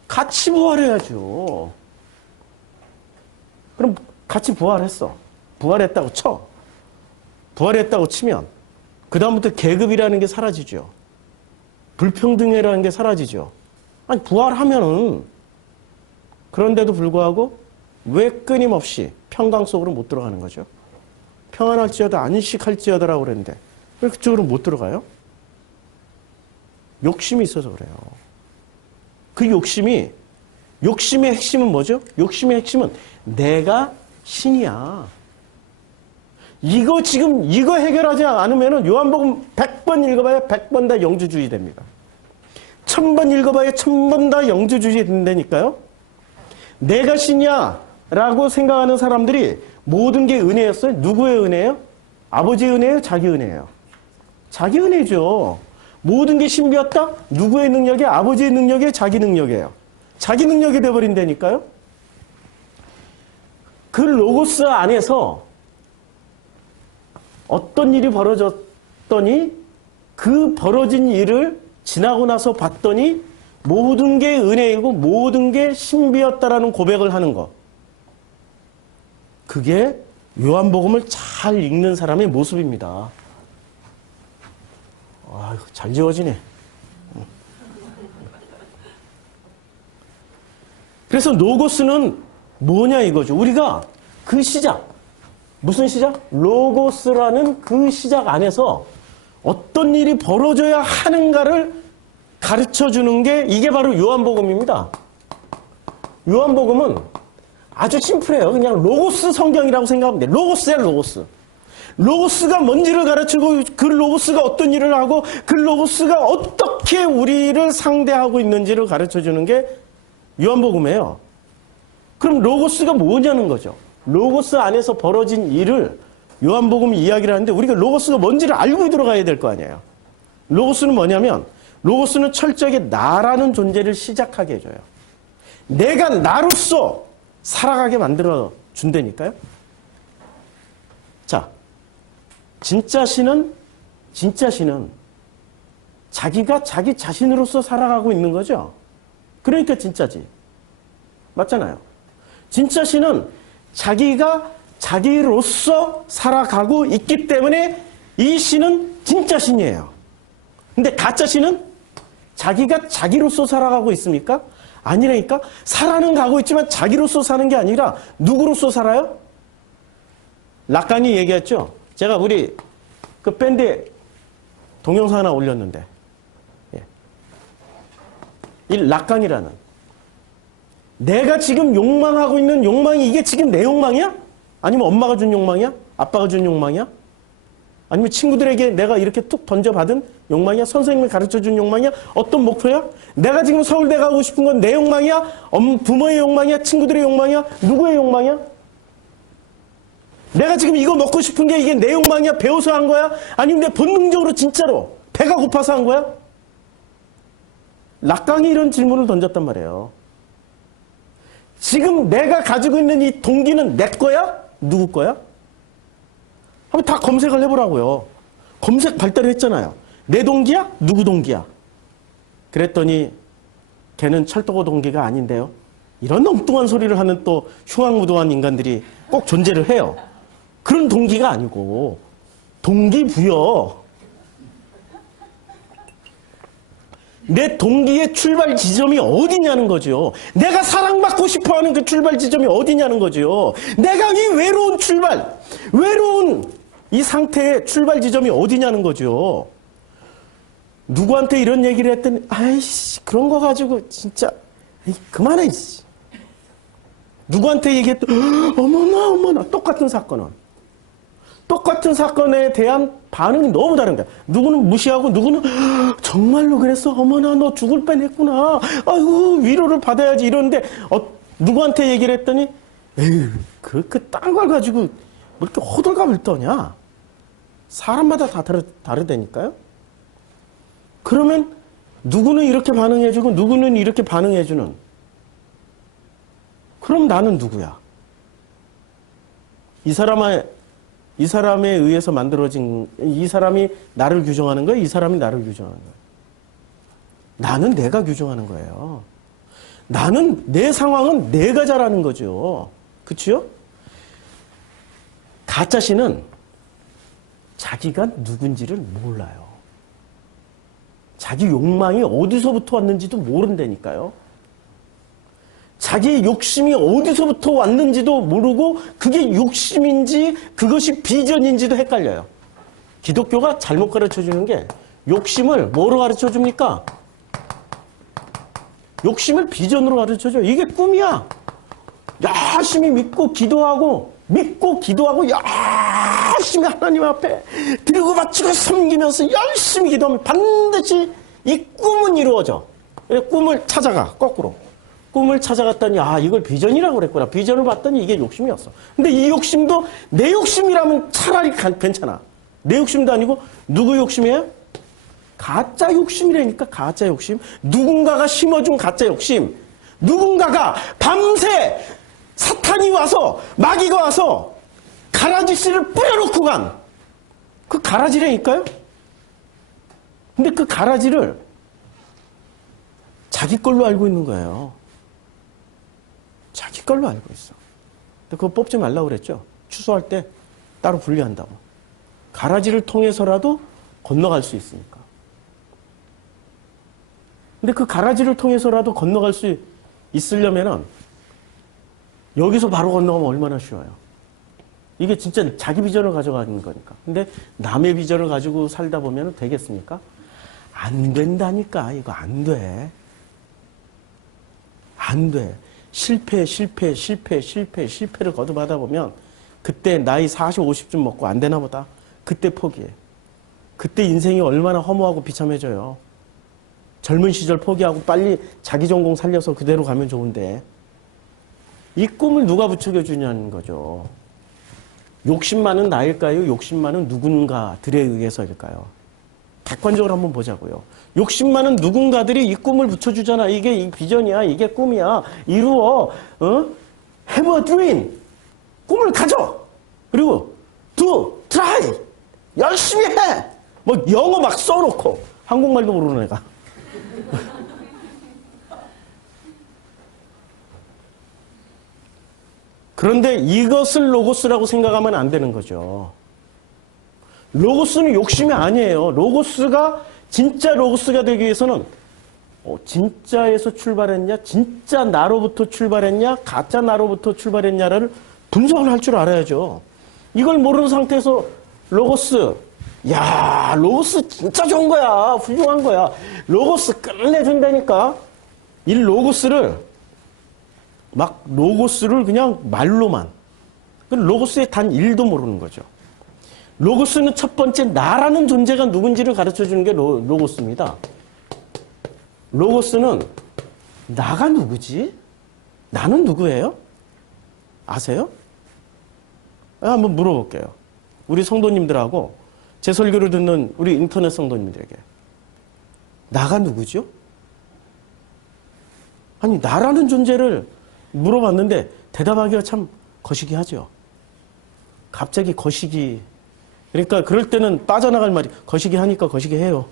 같이 부활해야죠. 그럼 같이 부활했어. 부활했다고 쳐. 부활했다고 치면 그 다음부터 계급이라는 게 사라지죠. 불평등이라는 게 사라지죠. 아니, 부활하면은 그런데도 불구하고 왜 끊임없이 평강 속으로 못 들어가는 거죠? 평안할지어다 안식할지어다라고 그랬는데 왜 그쪽으로 못 들어가요? 욕심이 있어서 그래요. 그 욕심의 핵심은 뭐죠? 욕심의 핵심은 내가 신이야. 이거 해결하지 않으면 요한복음 100번 읽어봐야 100번 다 영주주의 됩니다. 1000번 읽어봐야 1000번 다 영주주의 된다니까요. 내가 신이야 라고 생각하는 사람들이 모든 게 은혜였어요? 누구의 은혜예요? 아버지의 은혜예요? 자기 은혜예요? 자기 은혜죠. 모든 게 신비였다? 누구의 능력이에요? 아버지의 능력이에요? 자기 능력이에요? 자기 능력이 되어버린다니까요. 그 로고스 안에서 어떤 일이 벌어졌더니 그 벌어진 일을 지나고 나서 봤더니 모든 게 은혜이고 모든 게 신비였다라는 고백을 하는 것. 그게 요한복음을 잘 읽는 사람의 모습입니다. 아유, 잘 지워지네. 그래서 로고스는 뭐냐 이거죠. 우리가 그 시작, 무슨 시작? 로고스라는 그 시작 안에서 어떤 일이 벌어져야 하는가를 가르쳐주는 게 이게 바로 요한복음입니다. 요한복음은 아주 심플해요. 그냥 로고스 성경이라고 생각하면 돼요. 로고스야, 로고스. 로고스가 뭔지를 가르치고 그 로고스가 어떤 일을 하고 그 로고스가 어떻게 우리를 상대하고 있는지를 가르쳐주는 게 요한복음이에요. 그럼 로고스가 뭐냐는 거죠. 로고스 안에서 벌어진 일을 요한복음이 이야기를 하는데 우리가 로고스가 뭔지를 알고 들어가야 될 거 아니에요. 로고스는 뭐냐면 로고스는 철저하게 나라는 존재를 시작하게 해줘요. 내가 나로서 살아가게 만들어 준다니까요. 자, 진짜 신은 자기가 자기 자신으로서 살아가고 있는 거죠. 그러니까 진짜지. 맞잖아요. 진짜 신은 자기가 자기로서 살아가고 있기 때문에 이 신은 진짜 신이에요. 근데 가짜 신은 자기가 자기로서 살아가고 있습니까? 아니라니까. 살아는 가고 있지만 자기로서 사는 게 아니라 누구로서 살아요? 락간이 얘기했죠. 제가 우리 그 밴드에 동영상 하나 올렸는데 이 락간이라는 내가 지금 욕망하고 있는 욕망이 이게 지금 내 욕망이야? 아니면 엄마가 준 욕망이야? 아빠가 준 욕망이야? 아니면 친구들에게 내가 이렇게 툭 던져받은 욕망이야? 선생님이 가르쳐준 욕망이야? 어떤 목표야? 내가 지금 서울대 가고 싶은 건 내 욕망이야? 부모의 욕망이야? 친구들의 욕망이야? 누구의 욕망이야? 내가 지금 이거 먹고 싶은 게 이게 내 욕망이야? 배워서 한 거야? 아니면 내 본능적으로 진짜로 배가 고파서 한 거야? 락강이 이런 질문을 던졌단 말이에요. 지금 내가 가지고 있는 이 동기는 내 거야? 누구 거야? 한번 다 검색을 해보라고요. 검색 발달을 했잖아요. 내 동기야? 누구 동기야? 그랬더니 걔는 철도고 동기가 아닌데요. 이런 엉뚱한 소리를 하는 또 흉악무도한 인간들이 꼭 존재를 해요. 그런 동기가 아니고 동기부여. 내 동기의 출발 지점이 어디냐는 거죠. 내가 사랑받고 싶어하는 그 출발 지점이 어디냐는 거죠. 내가 이 외로운 이 상태의 출발 지점이 어디냐는 거죠. 누구한테 이런 얘기를 했더니 아이씨 그런 거 가지고 진짜 그만해. 누구한테 얘기했더니 어머나 똑같은 사건에 대한 반응이 너무 다른 거야. 누구는 무시하고 누구는 정말로 그랬어. 어머나 너 죽을 뻔했구나. 아이고 위로를 받아야지 이러는데 누구한테 얘기를 했더니 에휴 딴 걸 가지고 뭐 이렇게 호들갑을 떠냐. 사람마다 다 다르다니까요. 그러면 누구는 이렇게 반응해주고 누구는 이렇게 반응해주는. 그럼 나는 누구야? 이 사람에 의해서 만들어진, 이 사람이 나를 규정하는 거예요? 이 사람이 나를 규정하는 거예요? 나는 내가 규정하는 거예요. 내 상황은 내가 잘하는 거죠. 그치요? 가짜신은 자기가 누군지를 몰라요. 자기 욕망이 어디서부터 왔는지도 모른다니까요. 자기의 욕심이 어디서부터 왔는지도 모르고 그게 욕심인지 그것이 비전인지도 헷갈려요. 기독교가 잘못 가르쳐주는 게 욕심을 뭐로 가르쳐줍니까? 욕심을 비전으로 가르쳐줘. 이게 꿈이야. 열심히 믿고 기도하고 열심히 하나님 앞에 드리고 바치고 섬기면서 열심히 기도하면 반드시 이 꿈은 이루어져. 꿈을 찾아가 거꾸로. 꿈을 찾아갔더니 이걸 비전이라고 그랬구나. 비전을 봤더니 이게 욕심이었어. 근데 이 욕심도 내 욕심이라면 차라리 괜찮아. 내 욕심도 아니고 누구 욕심이에요? 가짜 욕심이라니까. 가짜 욕심. 누군가가 심어준 가짜 욕심. 누군가가 밤새 사탄이 와서 마귀가 와서 가라지 씨를 뿌려놓고 간 그 가라지라니까요. 근데 그 가라지를 자기 걸로 알고 있는 거예요. 자기 걸로 알고 있어. 근데 그거 뽑지 말라고 그랬죠. 추수할 때 따로 분리한다고. 가라지를 통해서라도 건너갈 수 있으니까. 근데 그 가라지를 통해서라도 건너갈 수 있으려면은 여기서 바로 건너가면 얼마나 쉬워요. 이게 진짜 자기 비전을 가져가는 거니까. 근데 남의 비전을 가지고 살다 보면 되겠습니까? 안 된다니까. 이거 안 돼. 안 돼. 실패를 거듭하다 보면 그때 나이 40, 50쯤 먹고 안 되나 보다. 그때 포기해. 그때 인생이 얼마나 허무하고 비참해져요. 젊은 시절 포기하고 빨리 자기 전공 살려서 그대로 가면 좋은데 이 꿈을 누가 부추겨주냐는 거죠. 욕심 많은 나일까요? 욕심 많은 누군가들에 의해서일까요? 객관적으로 한번 보자고요. 욕심 많은 누군가들이 이 꿈을 붙여주잖아. 이게 이 비전이야. 이게 꿈이야. 이루어. Have a dream. 꿈을 가져. 그리고 do, try. 열심히 해. 뭐 영어 막 써놓고. 한국말도 모르는 애가. 그런데 이것을 로고스라고 생각하면 안 되는 거죠. 로고스는 욕심이 아니에요. 로고스가 진짜 로고스가 되기 위해서는 진짜에서 출발했냐, 진짜 나로부터 출발했냐, 가짜 나로부터 출발했냐를 분석을 할 줄 알아야죠. 이걸 모르는 상태에서 로고스 진짜 좋은 거야. 훌륭한 거야. 로고스 끝내준다니까. 이 로고스를 그냥 말로만. 로고스의 단 1도 모르는 거죠. 로고스는 첫 번째 나라는 존재가 누군지를 가르쳐주는 게 로고스입니다. 로고스는 나가 누구지? 나는 누구예요? 아세요? 한번 물어볼게요. 우리 성도님들하고 제 설교를 듣는 우리 인터넷 성도님들에게 나가 누구죠? 아니 나라는 존재를 물어봤는데 대답하기가 참 거시기하죠. 갑자기 거시기. 그러니까 그럴 때는 빠져나갈 말이 거시기 하니까 거시기 해요.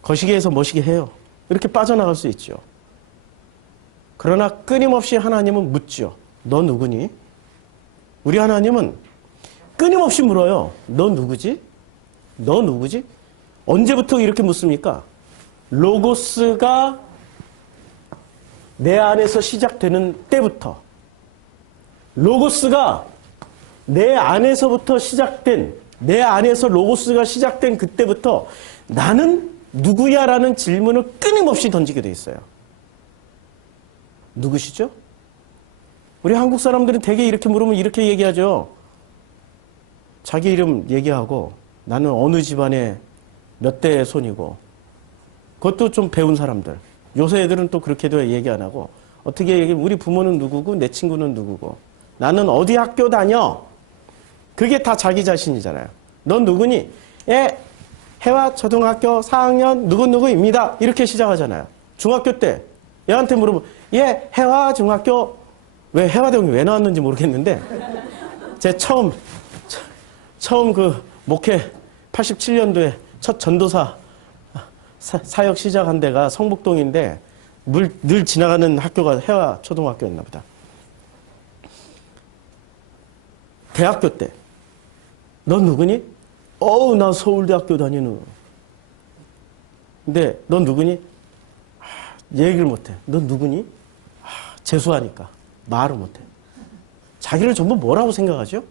거시기 해서 멋시게 해요. 이렇게 빠져나갈 수 있죠. 그러나 끊임없이 하나님은 묻죠. 너 누구니? 우리 하나님은 끊임없이 물어요. 너 누구지? 너 누구지? 언제부터 이렇게 묻습니까? 로고스가 내 안에서 시작되는 때부터, 로고스가 내 안에서부터 시작된, 내 안에서 로고스가 시작된 그때부터 나는 누구야? 라는 질문을 끊임없이 던지게 돼 있어요. 누구시죠? 우리 한국 사람들은 대개 이렇게 물으면 이렇게 얘기하죠. 자기 이름 얘기하고 나는 어느 집안의 몇 대의 손이고, 그것도 좀 배운 사람들. 요새 애들은 또 그렇게도 얘기 안 하고, 어떻게 얘기해? 우리 부모는 누구고 내 친구는 누구고 나는 어디 학교 다녀. 그게 다 자기 자신이잖아요. 넌 누구니? 예, 해와 초등학교 4학년 누구누구입니다. 이렇게 시작하잖아요. 중학교 때 얘한테 물어보면 예, 해와 중학교, 왜 해화대공이 왜 나왔는지 모르겠는데, 제 처음 그 목회 87년도에 첫 전도사 사역 시작한 데가 성북동인데 늘 지나가는 학교가 해화 초등학교였나 보다. 대학교 때 넌 누구니? 나 서울대학교 다니는. 근데 넌 누구니? 얘기를 못해. 넌 누구니? 재수하니까 말을 못해. 자기를 전부 뭐라고 생각하죠?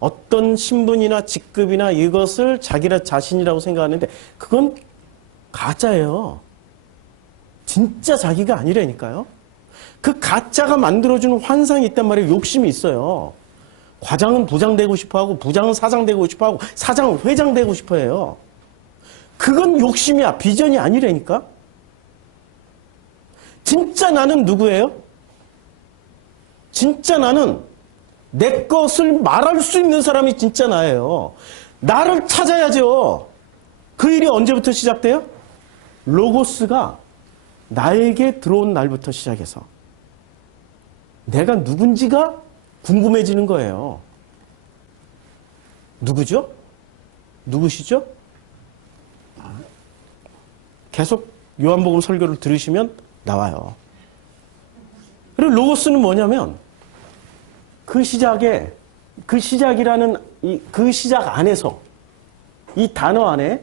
어떤 신분이나 직급이나 이것을 자기 자신이라고 생각하는데 그건 가짜예요. 진짜 자기가 아니라니까요. 그 가짜가 만들어주는 환상이 있단 말이에요. 욕심이 있어요. 과장은 부장 되고 싶어하고, 부장은 사장 되고 싶어하고, 사장은 회장 되고 싶어해요. 그건 욕심이야. 비전이 아니라니까. 진짜 나는 누구예요? 진짜 나는 내 것을 말할 수 있는 사람이 진짜 나예요. 나를 찾아야죠. 그 일이 언제부터 시작돼요? 로고스가 나에게 들어온 날부터 시작해서 내가 누군지가 궁금해지는 거예요. 누구죠? 누구시죠? 계속 요한복음 설교를 들으시면 나와요. 그리고 로고스는 뭐냐면 그 시작이라는 그 시작 안에서, 이 단어 안에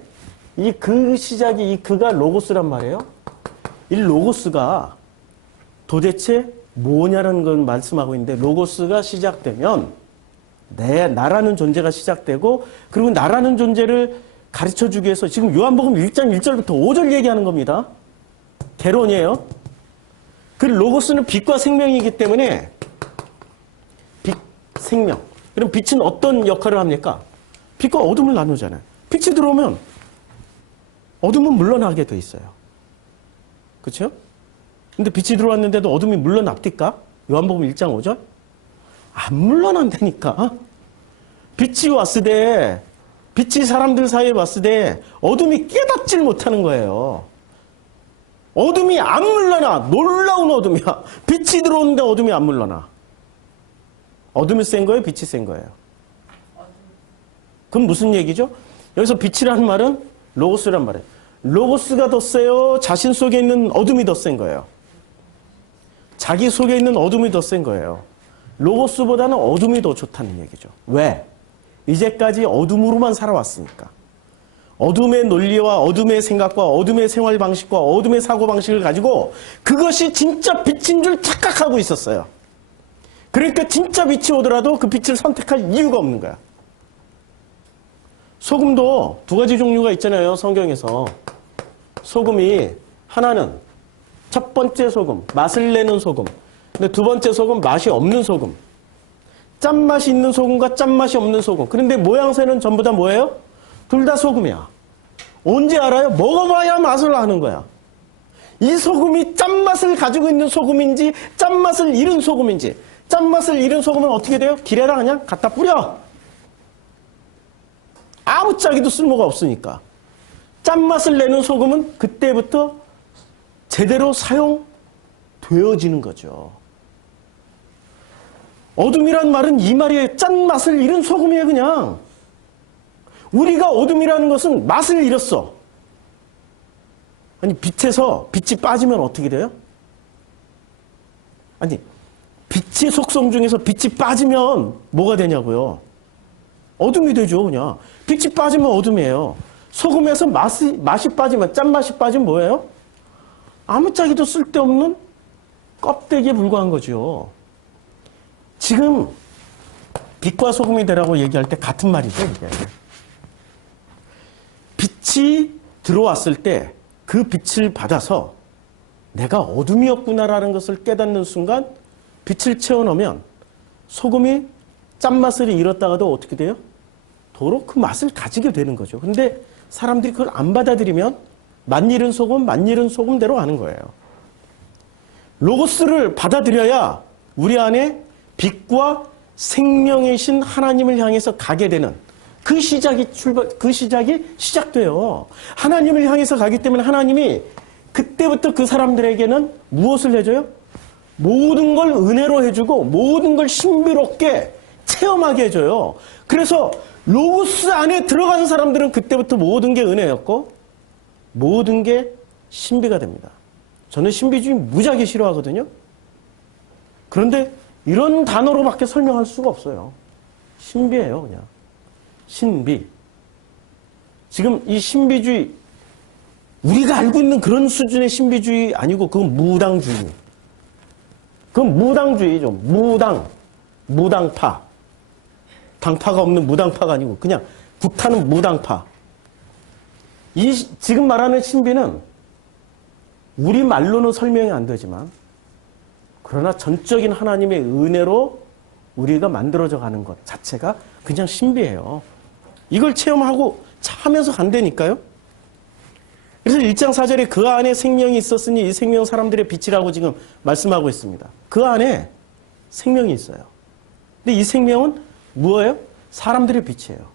그 시작이 이 그가 로고스란 말이에요. 이 로고스가 도대체 뭐냐는 걸 말씀하고 있는데, 로고스가 시작되면 나라는 존재가 시작되고, 그리고 나라는 존재를 가르쳐주기 위해서 지금 요한복음 1장 1절부터 5절 얘기하는 겁니다. 개론이에요. 그 로고스는 빛과 생명이기 때문에 빛, 생명. 그럼 빛은 어떤 역할을 합니까? 빛과 어둠을 나누잖아요. 빛이 들어오면 어둠은 물러나게 돼 있어요. 그렇죠? 근데 빛이 들어왔는데도 어둠이 물러납니까? 요한복음 1장 5절? 안 물러난다니까. 빛이 왔으되, 빛이 사람들 사이에 왔으되 어둠이 깨닫질 못하는 거예요. 어둠이 안 물러나. 놀라운 어둠이야. 빛이 들어오는데 어둠이 안 물러나. 어둠이 센 거예요? 빛이 센 거예요? 그럼 무슨 얘기죠? 여기서 빛이라는 말은 로고스란 말이에요. 로고스가 더 세요? 자신 속에 있는 어둠이 더 센 거예요? 자기 속에 있는 어둠이 더 센 거예요. 로고스보다는 어둠이 더 좋다는 얘기죠. 왜? 이제까지 어둠으로만 살아왔으니까. 어둠의 논리와 어둠의 생각과 어둠의 생활 방식과 어둠의 사고 방식을 가지고 그것이 진짜 빛인 줄 착각하고 있었어요. 그러니까 진짜 빛이 오더라도 그 빛을 선택할 이유가 없는 거야. 소금도 두 가지 종류가 있잖아요, 성경에서. 소금이 하나는 첫 번째 소금, 맛을 내는 소금. 근데 두 번째 소금, 맛이 없는 소금. 짠맛이 있는 소금과 짠맛이 없는 소금. 그런데 모양새는 전부 다 뭐예요? 둘 다 소금이야. 언제 알아요? 먹어봐야 맛을 아는 거야. 이 소금이 짠맛을 가지고 있는 소금인지 짠맛을 잃은 소금인지. 짠맛을 잃은 소금은 어떻게 돼요? 길에다 그냥 갖다 뿌려. 아무짝에도 쓸모가 없으니까. 짠맛을 내는 소금은 그때부터 제대로 사용되어지는 거죠. 어둠이란 말은 이 말이에요. 짠맛을 잃은 소금이에요, 그냥. 우리가 어둠이라는 것은 맛을 잃었어. 아니, 빛에서 빛이 빠지면 어떻게 돼요? 아니, 빛의 속성 중에서 빛이 빠지면 뭐가 되냐고요. 어둠이 되죠, 그냥. 빛이 빠지면 어둠이에요. 소금에서 맛이 빠지면, 짠맛이 빠지면 뭐예요? 아무짝에도 쓸데없는 껍데기에 불과한 거죠. 지금 빛과 소금이 되라고 얘기할 때 같은 말이죠, 이게. 빛이 들어왔을 때 그 빛을 받아서 내가 어둠이었구나라는 것을 깨닫는 순간 빛을 채워넣으면 소금이 짠맛을 잃었다가도 어떻게 돼요? 도로 그 맛을 가지게 되는 거죠. 근데 사람들이 그걸 안 받아들이면 맛일은 소금, 맛일은 소금대로 하는 거예요. 로고스를 받아들여야 우리 안에 빛과 생명이신 하나님을 향해서 가게 되는 그 시작이 시작돼요. 하나님을 향해서 가기 때문에 하나님이 그때부터 그 사람들에게는 무엇을 해줘요? 모든 걸 은혜로 해주고 모든 걸 신비롭게 체험하게 해줘요. 그래서 로고스 안에 들어가는 사람들은 그때부터 모든 게 은혜였고 모든 게 신비가 됩니다. 저는 신비주의 무지하게 싫어하거든요. 그런데 이런 단어로밖에 설명할 수가 없어요. 신비예요, 그냥. 신비. 지금 이 신비주의, 우리가 알고 있는 그런 수준의 신비주의 아니고 그건 무당주의. 그건 무당주의죠. 무당파. 당파가 없는 무당파가 아니고 그냥 구타는 무당파. 이 지금 말하는 신비는 우리 말로는 설명이 안 되지만 그러나 전적인 하나님의 은혜로 우리가 만들어져 가는 것 자체가 그냥 신비예요. 이걸 체험하고 하면서 간다니까요. 그래서 1장 4절에 그 안에 생명이 있었으니 이 생명은 사람들의 빛이라고 지금 말씀하고 있습니다. 그 안에 생명이 있어요. 근데 이 생명은 뭐예요? 사람들의 빛이에요.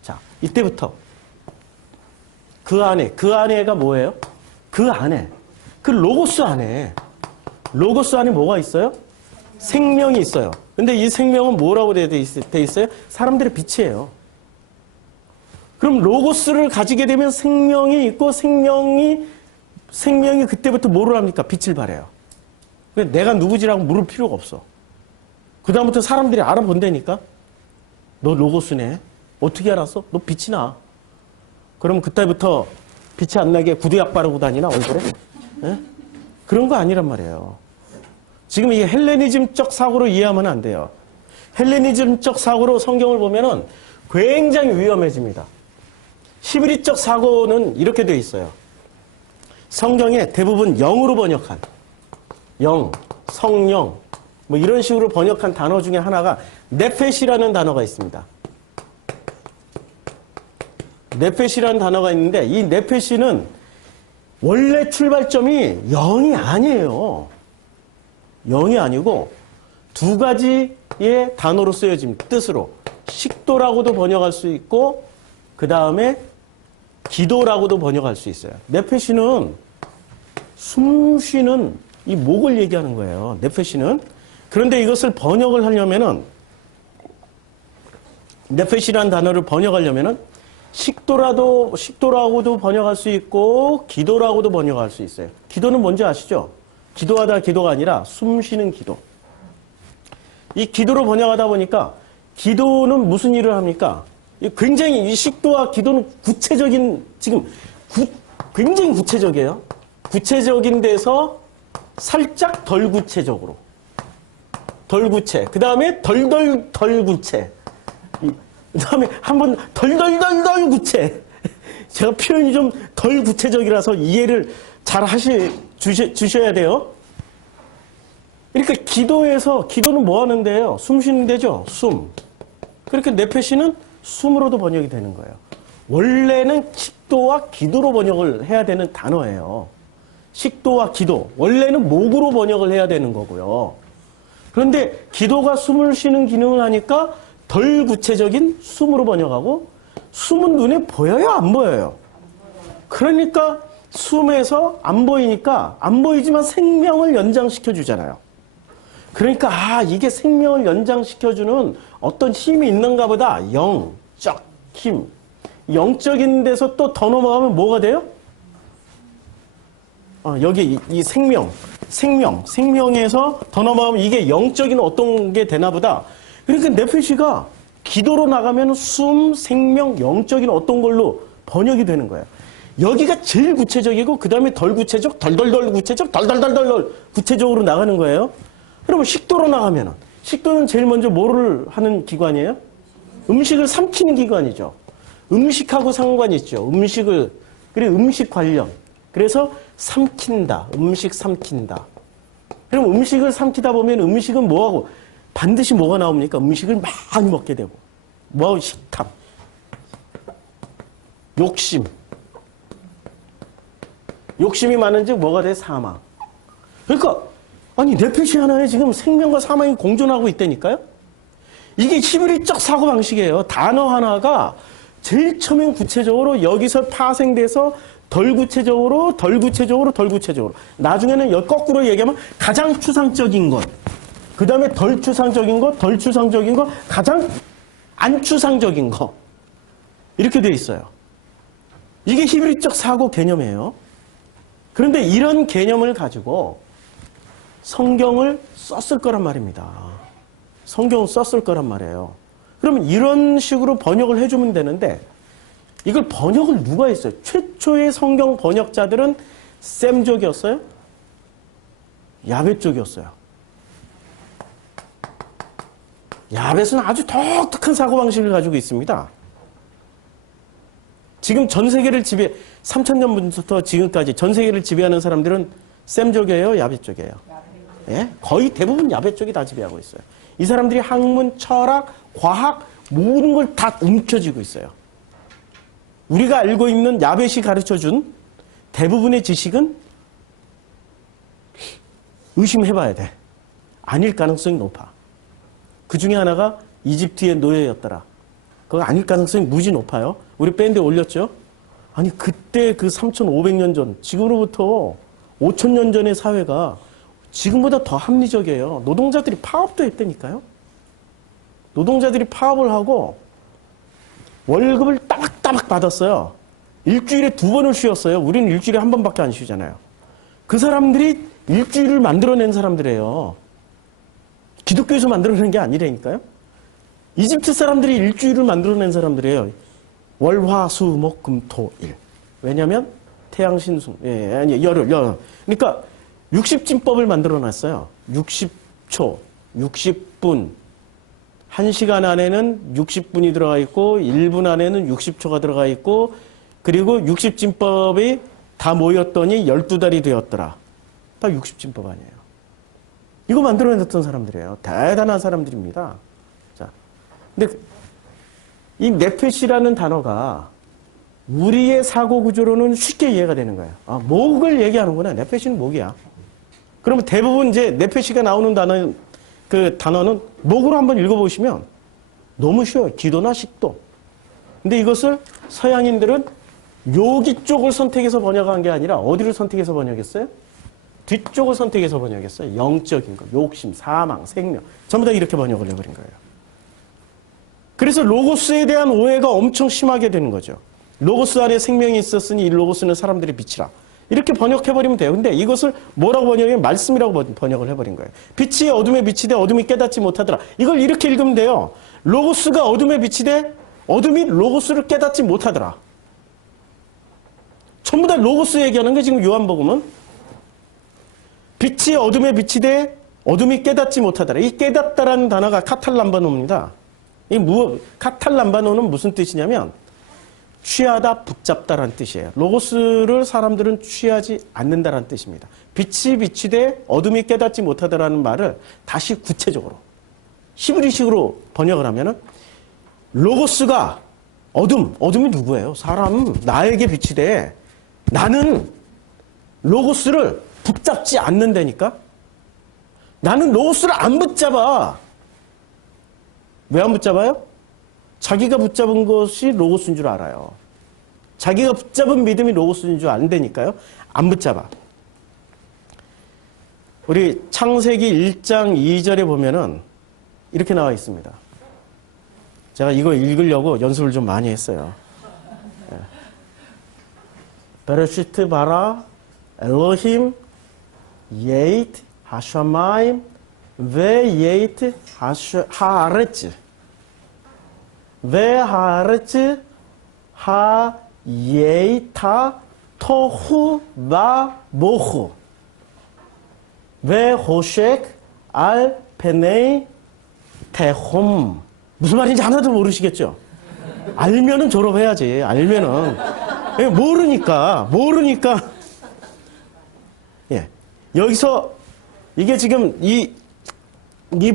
자, 이때부터 그 안에가 뭐예요? 그 안에, 그 로고스 안에 뭐가 있어요? 생명이 있어요. 근데 이 생명은 뭐라고 돼 있어요? 사람들의 빛이에요. 그럼 로고스를 가지게 되면 생명이 있고 생명이 그때부터 뭐를 합니까? 빛을 발해요. 내가 누구지라고 물을 필요가 없어. 그 다음부터 사람들이 알아본다니까? 너 로고스네. 어떻게 알았어? 너 빛이 나. 그럼 그때부터 빛이 안 나게 구두약 바르고 다니나 얼굴에? 네? 그런 거 아니란 말이에요. 지금 이 헬레니즘적 사고로 이해하면 안 돼요. 헬레니즘적 사고로 성경을 보면은 굉장히 위험해집니다. 히브리적 사고는 이렇게 되어 있어요. 성경에 대부분 영으로 번역한 영, 성령 뭐 이런 식으로 번역한 단어 중에 하나가 네펫이라는 단어가 있습니다. 네펫이라는 단어가 있는데 이 네펫은 원래 출발점이 영이 아니에요. 영이 아니고 두 가지의 단어로 쓰여집니다. 뜻으로. 식도라고도 번역할 수 있고 그 다음에 기도라고도 번역할 수 있어요. 네펫은 숨 쉬는 이 목을 얘기하는 거예요. 네펫은. 그런데 이것을 번역을 하려면은 네펫이라는 단어를 번역하려면은 식도라고도 번역할 수 있고 기도라고도 번역할 수 있어요. 기도는 뭔지 아시죠? 기도하다 기도가 아니라 숨 쉬는 기도. 이 기도로 번역하다 보니까 기도는 무슨 일을 합니까? 굉장히 이 식도와 기도는 구체적인 지금 굉장히 구체적이에요. 구체적인 데서 살짝 덜 구체적으로. 덜 구체. 그 다음에 덜 구체. 그 다음에 한번 덜 구체. 제가 표현이 좀 덜 구체적이라서 이해를 잘 주셔야 돼요. 그러니까 기도는 뭐 하는데요? 숨 쉬는 데죠? 숨. 그렇게 네펫이는 숨으로도 번역이 되는 거예요. 원래는 식도와 기도로 번역을 해야 되는 단어예요. 식도와 기도. 원래는 목으로 번역을 해야 되는 거고요. 그런데 기도가 숨을 쉬는 기능을 하니까 덜 구체적인 숨으로 번역하고 숨은 눈에 보여요? 안 보여요? 그러니까 숨에서 안 보이니까 안 보이지만 생명을 연장시켜 주잖아요. 그러니까 이게 생명을 연장시켜주는 어떤 힘이 있는가 보다. 영적 힘. 영적인 데서 또 더 넘어가면 뭐가 돼요? 여기 이 생명. 생명에서 더 넘어가면 이게 영적인 어떤 게 되나 보다. 그러니까 네페시가 기도로 나가면 숨, 생명, 영적인 어떤 걸로 번역이 되는 거예요. 여기가 제일 구체적이고 그 다음에 덜 구체적, 덜덜덜 구체적, 덜덜덜덜 구체적으로 나가는 거예요. 그러면 식도로 나가면은 식도는 제일 먼저 뭐를 하는 기관이에요? 음식을 삼키는 기관이죠. 음식하고 상관이 있죠. 그리고 음식 관련. 그래서 삼킨다. 음식 삼킨다. 그럼 음식을 삼키다 보면 음식은 뭐하고 반드시 뭐가 나옵니까? 음식을 많이 먹게 되고. 뭐하고 식탐. 욕심. 욕심이 많은즉 뭐가 돼? 사망. 그러니까 아니 네페시 하나에 지금 생명과 사망이 공존하고 있다니까요. 이게 히브리적 사고방식이에요. 단어 하나가 제일 처음엔 구체적으로 여기서 파생돼서 덜 구체적으로 덜 구체적으로 덜 구체적으로 나중에는 거꾸로 얘기하면 가장 추상적인 것, 그 다음에 덜 추상적인 것, 덜 추상적인 것, 가장 안 추상적인 것 이렇게 돼 있어요. 이게 히브리적 사고 개념이에요. 그런데 이런 개념을 가지고 성경을 썼을 거란 말입니다. 성경을 썼을 거란 말이에요. 그러면 이런 식으로 번역을 해주면 되는데 이걸 번역을 누가 했어요? 최초의 성경 번역자들은 셈 쪽이었어요? 야벳 쪽이었어요. 야벳은 아주 독특한 사고방식을 가지고 있습니다. 지금 전 세계를 3000년부터 지금까지 전 세계를 지배하는 사람들은 셈 쪽이에요? 야벳 쪽이에요? 예? 거의 대부분 야벳 쪽이 다 지배하고 있어요. 이 사람들이 학문, 철학, 과학 모든 걸 다 움켜쥐고 있어요. 우리가 알고 있는 야벳이 가르쳐준 대부분의 지식은 의심해봐야 돼. 아닐 가능성이 높아. 그 중에 하나가 이집트의 노예였더라. 그거 아닐 가능성이 무지 높아요. 우리 밴드에 올렸죠? 아니 그때 그 3500년 전, 지금으로부터 5000년 전의 사회가 지금보다 더 합리적이에요. 노동자들이 파업도 했다니까요. 노동자들이 파업을 하고 월급을 따박따박 받았어요. 일주일에 2번을 쉬었어요. 우리는 일주일에 1번밖에 안 쉬잖아요. 그 사람들이 일주일을 만들어낸 사람들이에요. 기독교에서 만들어낸 게 아니라니까요. 이집트 사람들이 일주일을 만들어낸 사람들이에요. 월, 화, 수, 목, 금, 토, 일. 왜냐면 태양, 신수, 열흘. 그러니까 60진법을 만들어놨어요. 60초, 60분. 1시간 안에는 60분이 들어가 있고 1분 안에는 60초가 들어가 있고 그리고 60진법이 다 모였더니 12달이 되었더라. 다 60진법 아니에요. 이거 만들어냈던 사람들이에요. 대단한 사람들입니다. 자, 근데 이 네페시라는 단어가 우리의 사고 구조로는 쉽게 이해가 되는 거예요. 아, 목을 얘기하는구나. 네페시는 목이야. 그러면 대부분 이제 네페시가 나오는 단어는 목으로 한번 읽어보시면 너무 쉬워요. 기도나 식도. 근데 이것을 서양인들은 여기 쪽을 선택해서 번역한 게 아니라 어디를 선택해서 번역했어요? 뒤쪽을 선택해서 번역했어요. 영적인 거, 욕심, 사망, 생명. 전부 다 이렇게 번역을 해버린 거예요. 그래서 로고스에 대한 오해가 엄청 심하게 되는 거죠. 로고스 안에 생명이 있었으니 이 로고스는 사람들의 빛이라. 이렇게 번역해버리면 돼요. 근데 이것을 뭐라고 번역해? 말씀이라고 번역을 해버린 거예요. 빛이 어둠에 빛이 돼 어둠이 깨닫지 못하더라. 이걸 이렇게 읽으면 돼요. 로고스가 어둠에 빛이 돼 어둠이 로고스를 깨닫지 못하더라. 전부 다 로고스 얘기하는 게 지금 요한복음은 빛이 어둠에 빛이 돼 어둠이 깨닫지 못하더라. 이 깨닫다라는 단어가 카탈람바노입니다. 카탈람바노는 무슨 뜻이냐면 취하다, 붙잡다라는 뜻이에요. 로고스를 사람들은 취하지 않는다라는 뜻입니다. 빛이 빛이 돼 어둠이 깨닫지 못하다라는 말을 다시 구체적으로 히브리식으로 번역을 하면은 로고스가 어둠이 누구예요? 사람, 나에게 빛이 돼. 나는 로고스를 붙잡지 않는다니까? 나는 로고스를 안 붙잡아. 왜 안 붙잡아요? 자기가 붙잡은 것이 로고스인 줄 알아요. 자기가 붙잡은 믿음이 로고스인 줄 안다니까요. 안 붙잡아. 우리 창세기 1장 2절에 보면은 이렇게 나와 있습니다. 제가 이거 읽으려고 연습을 좀 많이 했어요. 베레시트 바라 엘로힘 예이트 하샤마임 왜 예이트 하아레츠 왜 하아레츠 하 예이타 토후 마 모후 왜 호셰크 알 페네이 테홈. 무슨 말인지 하나도 모르시겠죠? 알면은 졸업해야지. 알면은. 모르니까. 예. 여기서, 이게 지금 이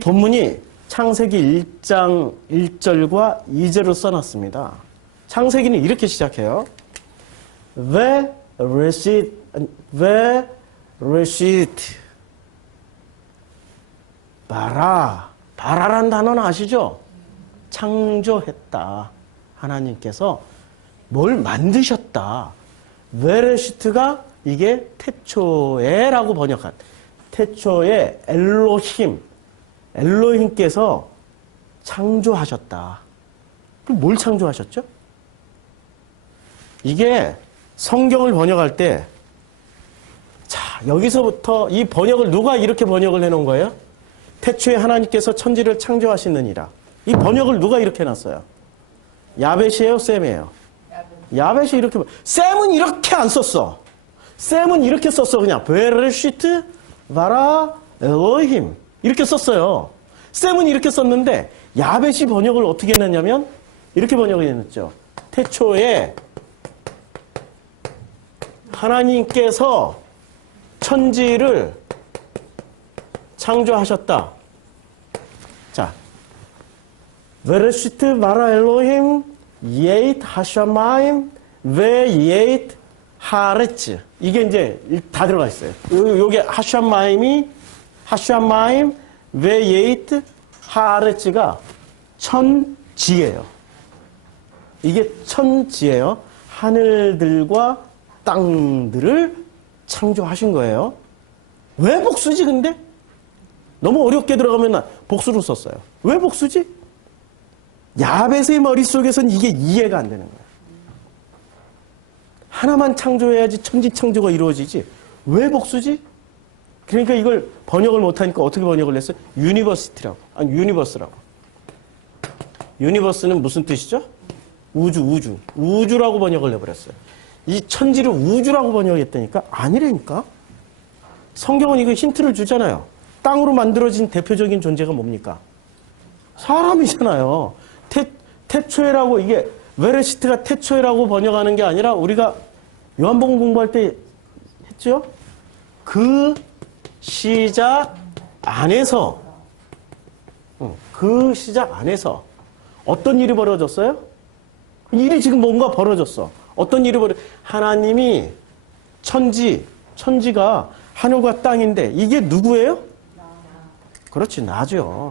본문이 창세기 1장 1절과 2절을 써놨습니다. 창세기는 이렇게 시작해요. 왜 레시트 바라란 단어는 아시죠? 창조했다. 하나님께서 뭘 만드셨다. 베레시트가 이게 태초에라고 번역한 태초에 엘로힘께서 창조하셨다. 그럼 뭘 창조하셨죠? 이게 성경을 번역할 때 자, 여기서부터 이 번역을 누가 이렇게 번역을 해놓은 거예요? 태초에 하나님께서 천지를 창조하시느니라. 이 번역을 누가 이렇게 해놨어요? 야벳이에요? 셈이에요? 야벳이 이렇게. 셈은 이렇게 안 썼어. 셈은 이렇게 썼어. 그냥 베레시트 바라 엘로힘 이렇게 썼어요. 셈은 이렇게 썼는데 야벳이 번역을 어떻게 했느냐면 이렇게 번역을 해놨죠. 태초에 하나님께서 천지를 창조하셨다. 자, 베레시트 바라 엘로힘 예이트 하샤마임 웨 예이트 하레츠. 이게 이제 다 들어가 있어요. 요게 하샤마임 웨 예이트 하레츠가 천지예요. 이게 천지예요. 하늘들과 땅들을 창조하신 거예요. 왜 복수지 근데? 너무 어렵게 들어가면 복수로 썼어요. 왜 복수지? 야벳의 머릿속에서는 이게 이해가 안 되는 거예요. 하나만 창조해야지 천지 창조가 이루어지지. 왜 복수지? 그러니까 이걸 번역을 못하니까 어떻게 번역을 했어요? 유니버스라고. 유니버스는 무슨 뜻이죠? 우주라고 번역을 해버렸어요. 이 천지를 우주라고 번역했다니까? 아니라니까? 성경은 이거 힌트를 주잖아요. 땅으로 만들어진 대표적인 존재가 뭡니까? 사람이잖아요. 태초에라고 이게 베레시트가 태초에라고 번역하는 게 아니라 우리가 요한복음 공부할 때 했죠? 그 시작 안에서 어떤 일이 벌어졌어요? 일이 지금 뭔가 벌어졌어. 어떤 일이 하나님이 천지가 하늘과 땅인데 이게 누구예요? 그렇지, 나죠.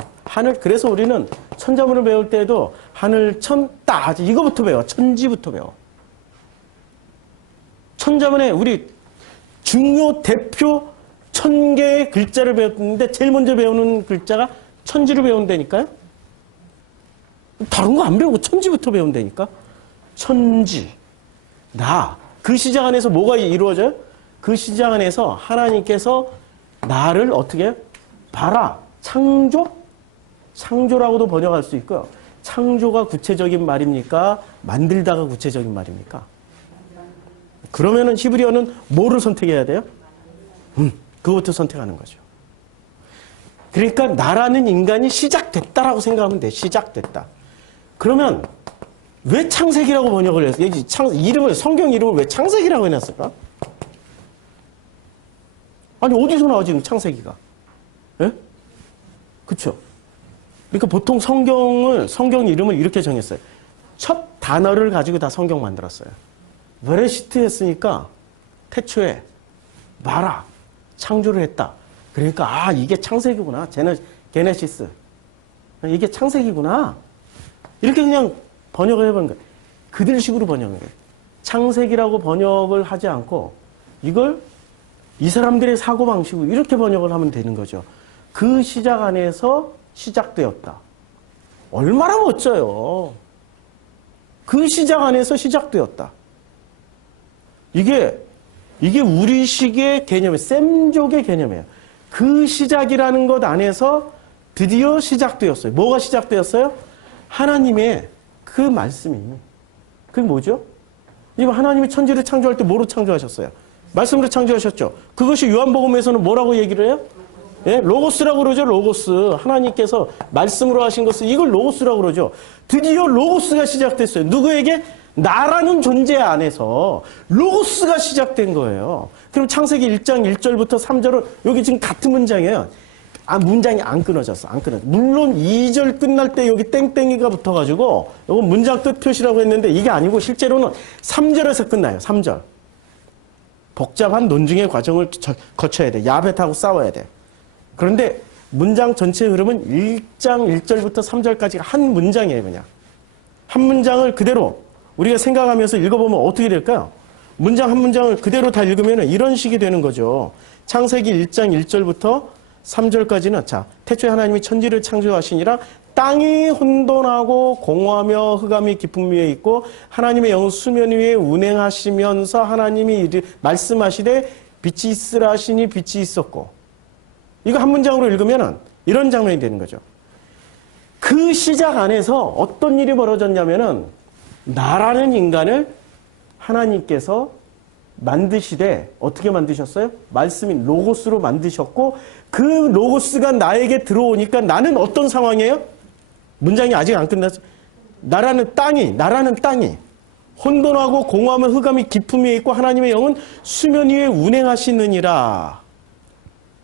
그래서 우리는 천자문을 배울 때도 하늘, 천, 따 이거부터 배워. 천지부터 배워. 천자문에 우리 중요 대표 1000개의 글자를 배웠는데 제일 먼저 배우는 글자가 천지를 배운다니까요. 다른 거 안 배우고 천지부터 배운다니까. 천지, 그 시작 안에서 뭐가 이루어져요? 그 시작 안에서 하나님께서 나를 어떻게 봐라. 창조라고도 번역할 수 있고요. 창조가 구체적인 말입니까? 만들다가 구체적인 말입니까? 그러면은 히브리어는 뭐를 선택해야 돼요? 그것부터 선택하는 거죠. 그러니까 나라는 인간이 시작됐다라고 생각하면 돼. 시작됐다. 그러면 왜 창세기라고 번역을 했어요? 성경 이름을 왜 창세기라고 해놨을까? 아니 어디서 나와 지금 창세기가? 예? 그쵸? 그러니까 보통 성경 이름을 이렇게 정했어요. 첫 단어를 가지고 다 성경 만들었어요. 베레시트 했으니까 태초에 마라 창조를 했다. 그러니까 이게 창세기구나. 게네시스. 이게 창세기구나. 이렇게 그냥 번역을 해보는 거예요. 그들식으로 번역을 해요. 창세기라고 번역을 하지 않고 이걸 이 사람들의 사고방식으로 이렇게 번역을 하면 되는 거죠. 그 시작 안에서 시작되었다. 얼마나 멋져요. 그 시작 안에서 시작되었다. 이게 이게 우리식의 개념이에요. 셈족의 개념이에요. 그 시작이라는 것 안에서 드디어 시작되었어요. 뭐가 시작되었어요? 하나님의 그 말씀이. 그게 뭐죠? 이거 하나님이 천지를 창조할 때 뭐로 창조하셨어요? 말씀으로 창조하셨죠. 그것이 요한복음에서는 뭐라고 얘기를 해요? 예? 로고스라고 그러죠. 로고스. 하나님께서 말씀으로 하신 것을 이걸 로고스라고 그러죠. 드디어 로고스가 시작됐어요. 누구에게? 나라는 존재 안에서 로고스가 시작된 거예요. 그럼 창세기 1장 1절부터 3절은 여기 지금 같은 문장이에요. 문장이 안 끊어졌어. 안 끊어졌어. 물론 2절 끝날 때 여기 땡땡이가 붙어가지고 이건 문장 끝 표시라고 했는데 이게 아니고 실제로는 3절에서 끝나요. 3절. 복잡한 논증의 과정을 거쳐야 돼. 야벳하고 싸워야 돼. 그런데 문장 전체의 흐름은 1장 1절부터 3절까지가 한 문장이에요. 그냥. 한 문장을 그대로 우리가 생각하면서 읽어보면 어떻게 될까요? 문장 한 문장을 그대로 다 읽으면 이런 식이 되는 거죠. 창세기 1장 1절부터 3절까지는 자, 태초에 하나님이 천지를 창조하시니라 땅이 혼돈하고 공허하며 흑암이 깊음 위에 있고 하나님의 영은 수면 위에 운행하시면서 하나님이 말씀하시되 빛이 있으라 하시니 빛이 있었고 이거 한 문장으로 읽으면 이런 장면이 되는 거죠. 그 시작 안에서 어떤 일이 벌어졌냐면은 나라는 인간을 하나님께서 만드시되 어떻게 만드셨어요? 말씀인 로고스로 만드셨고 그 로고스가 나에게 들어오니까 나는 어떤 상황이에요? 문장이 아직 안 끝났어요. 나라는 땅이 혼돈하고 공허하면 흑암이 깊음 위에 있고 하나님의 영은 수면 위에 운행하시느니라.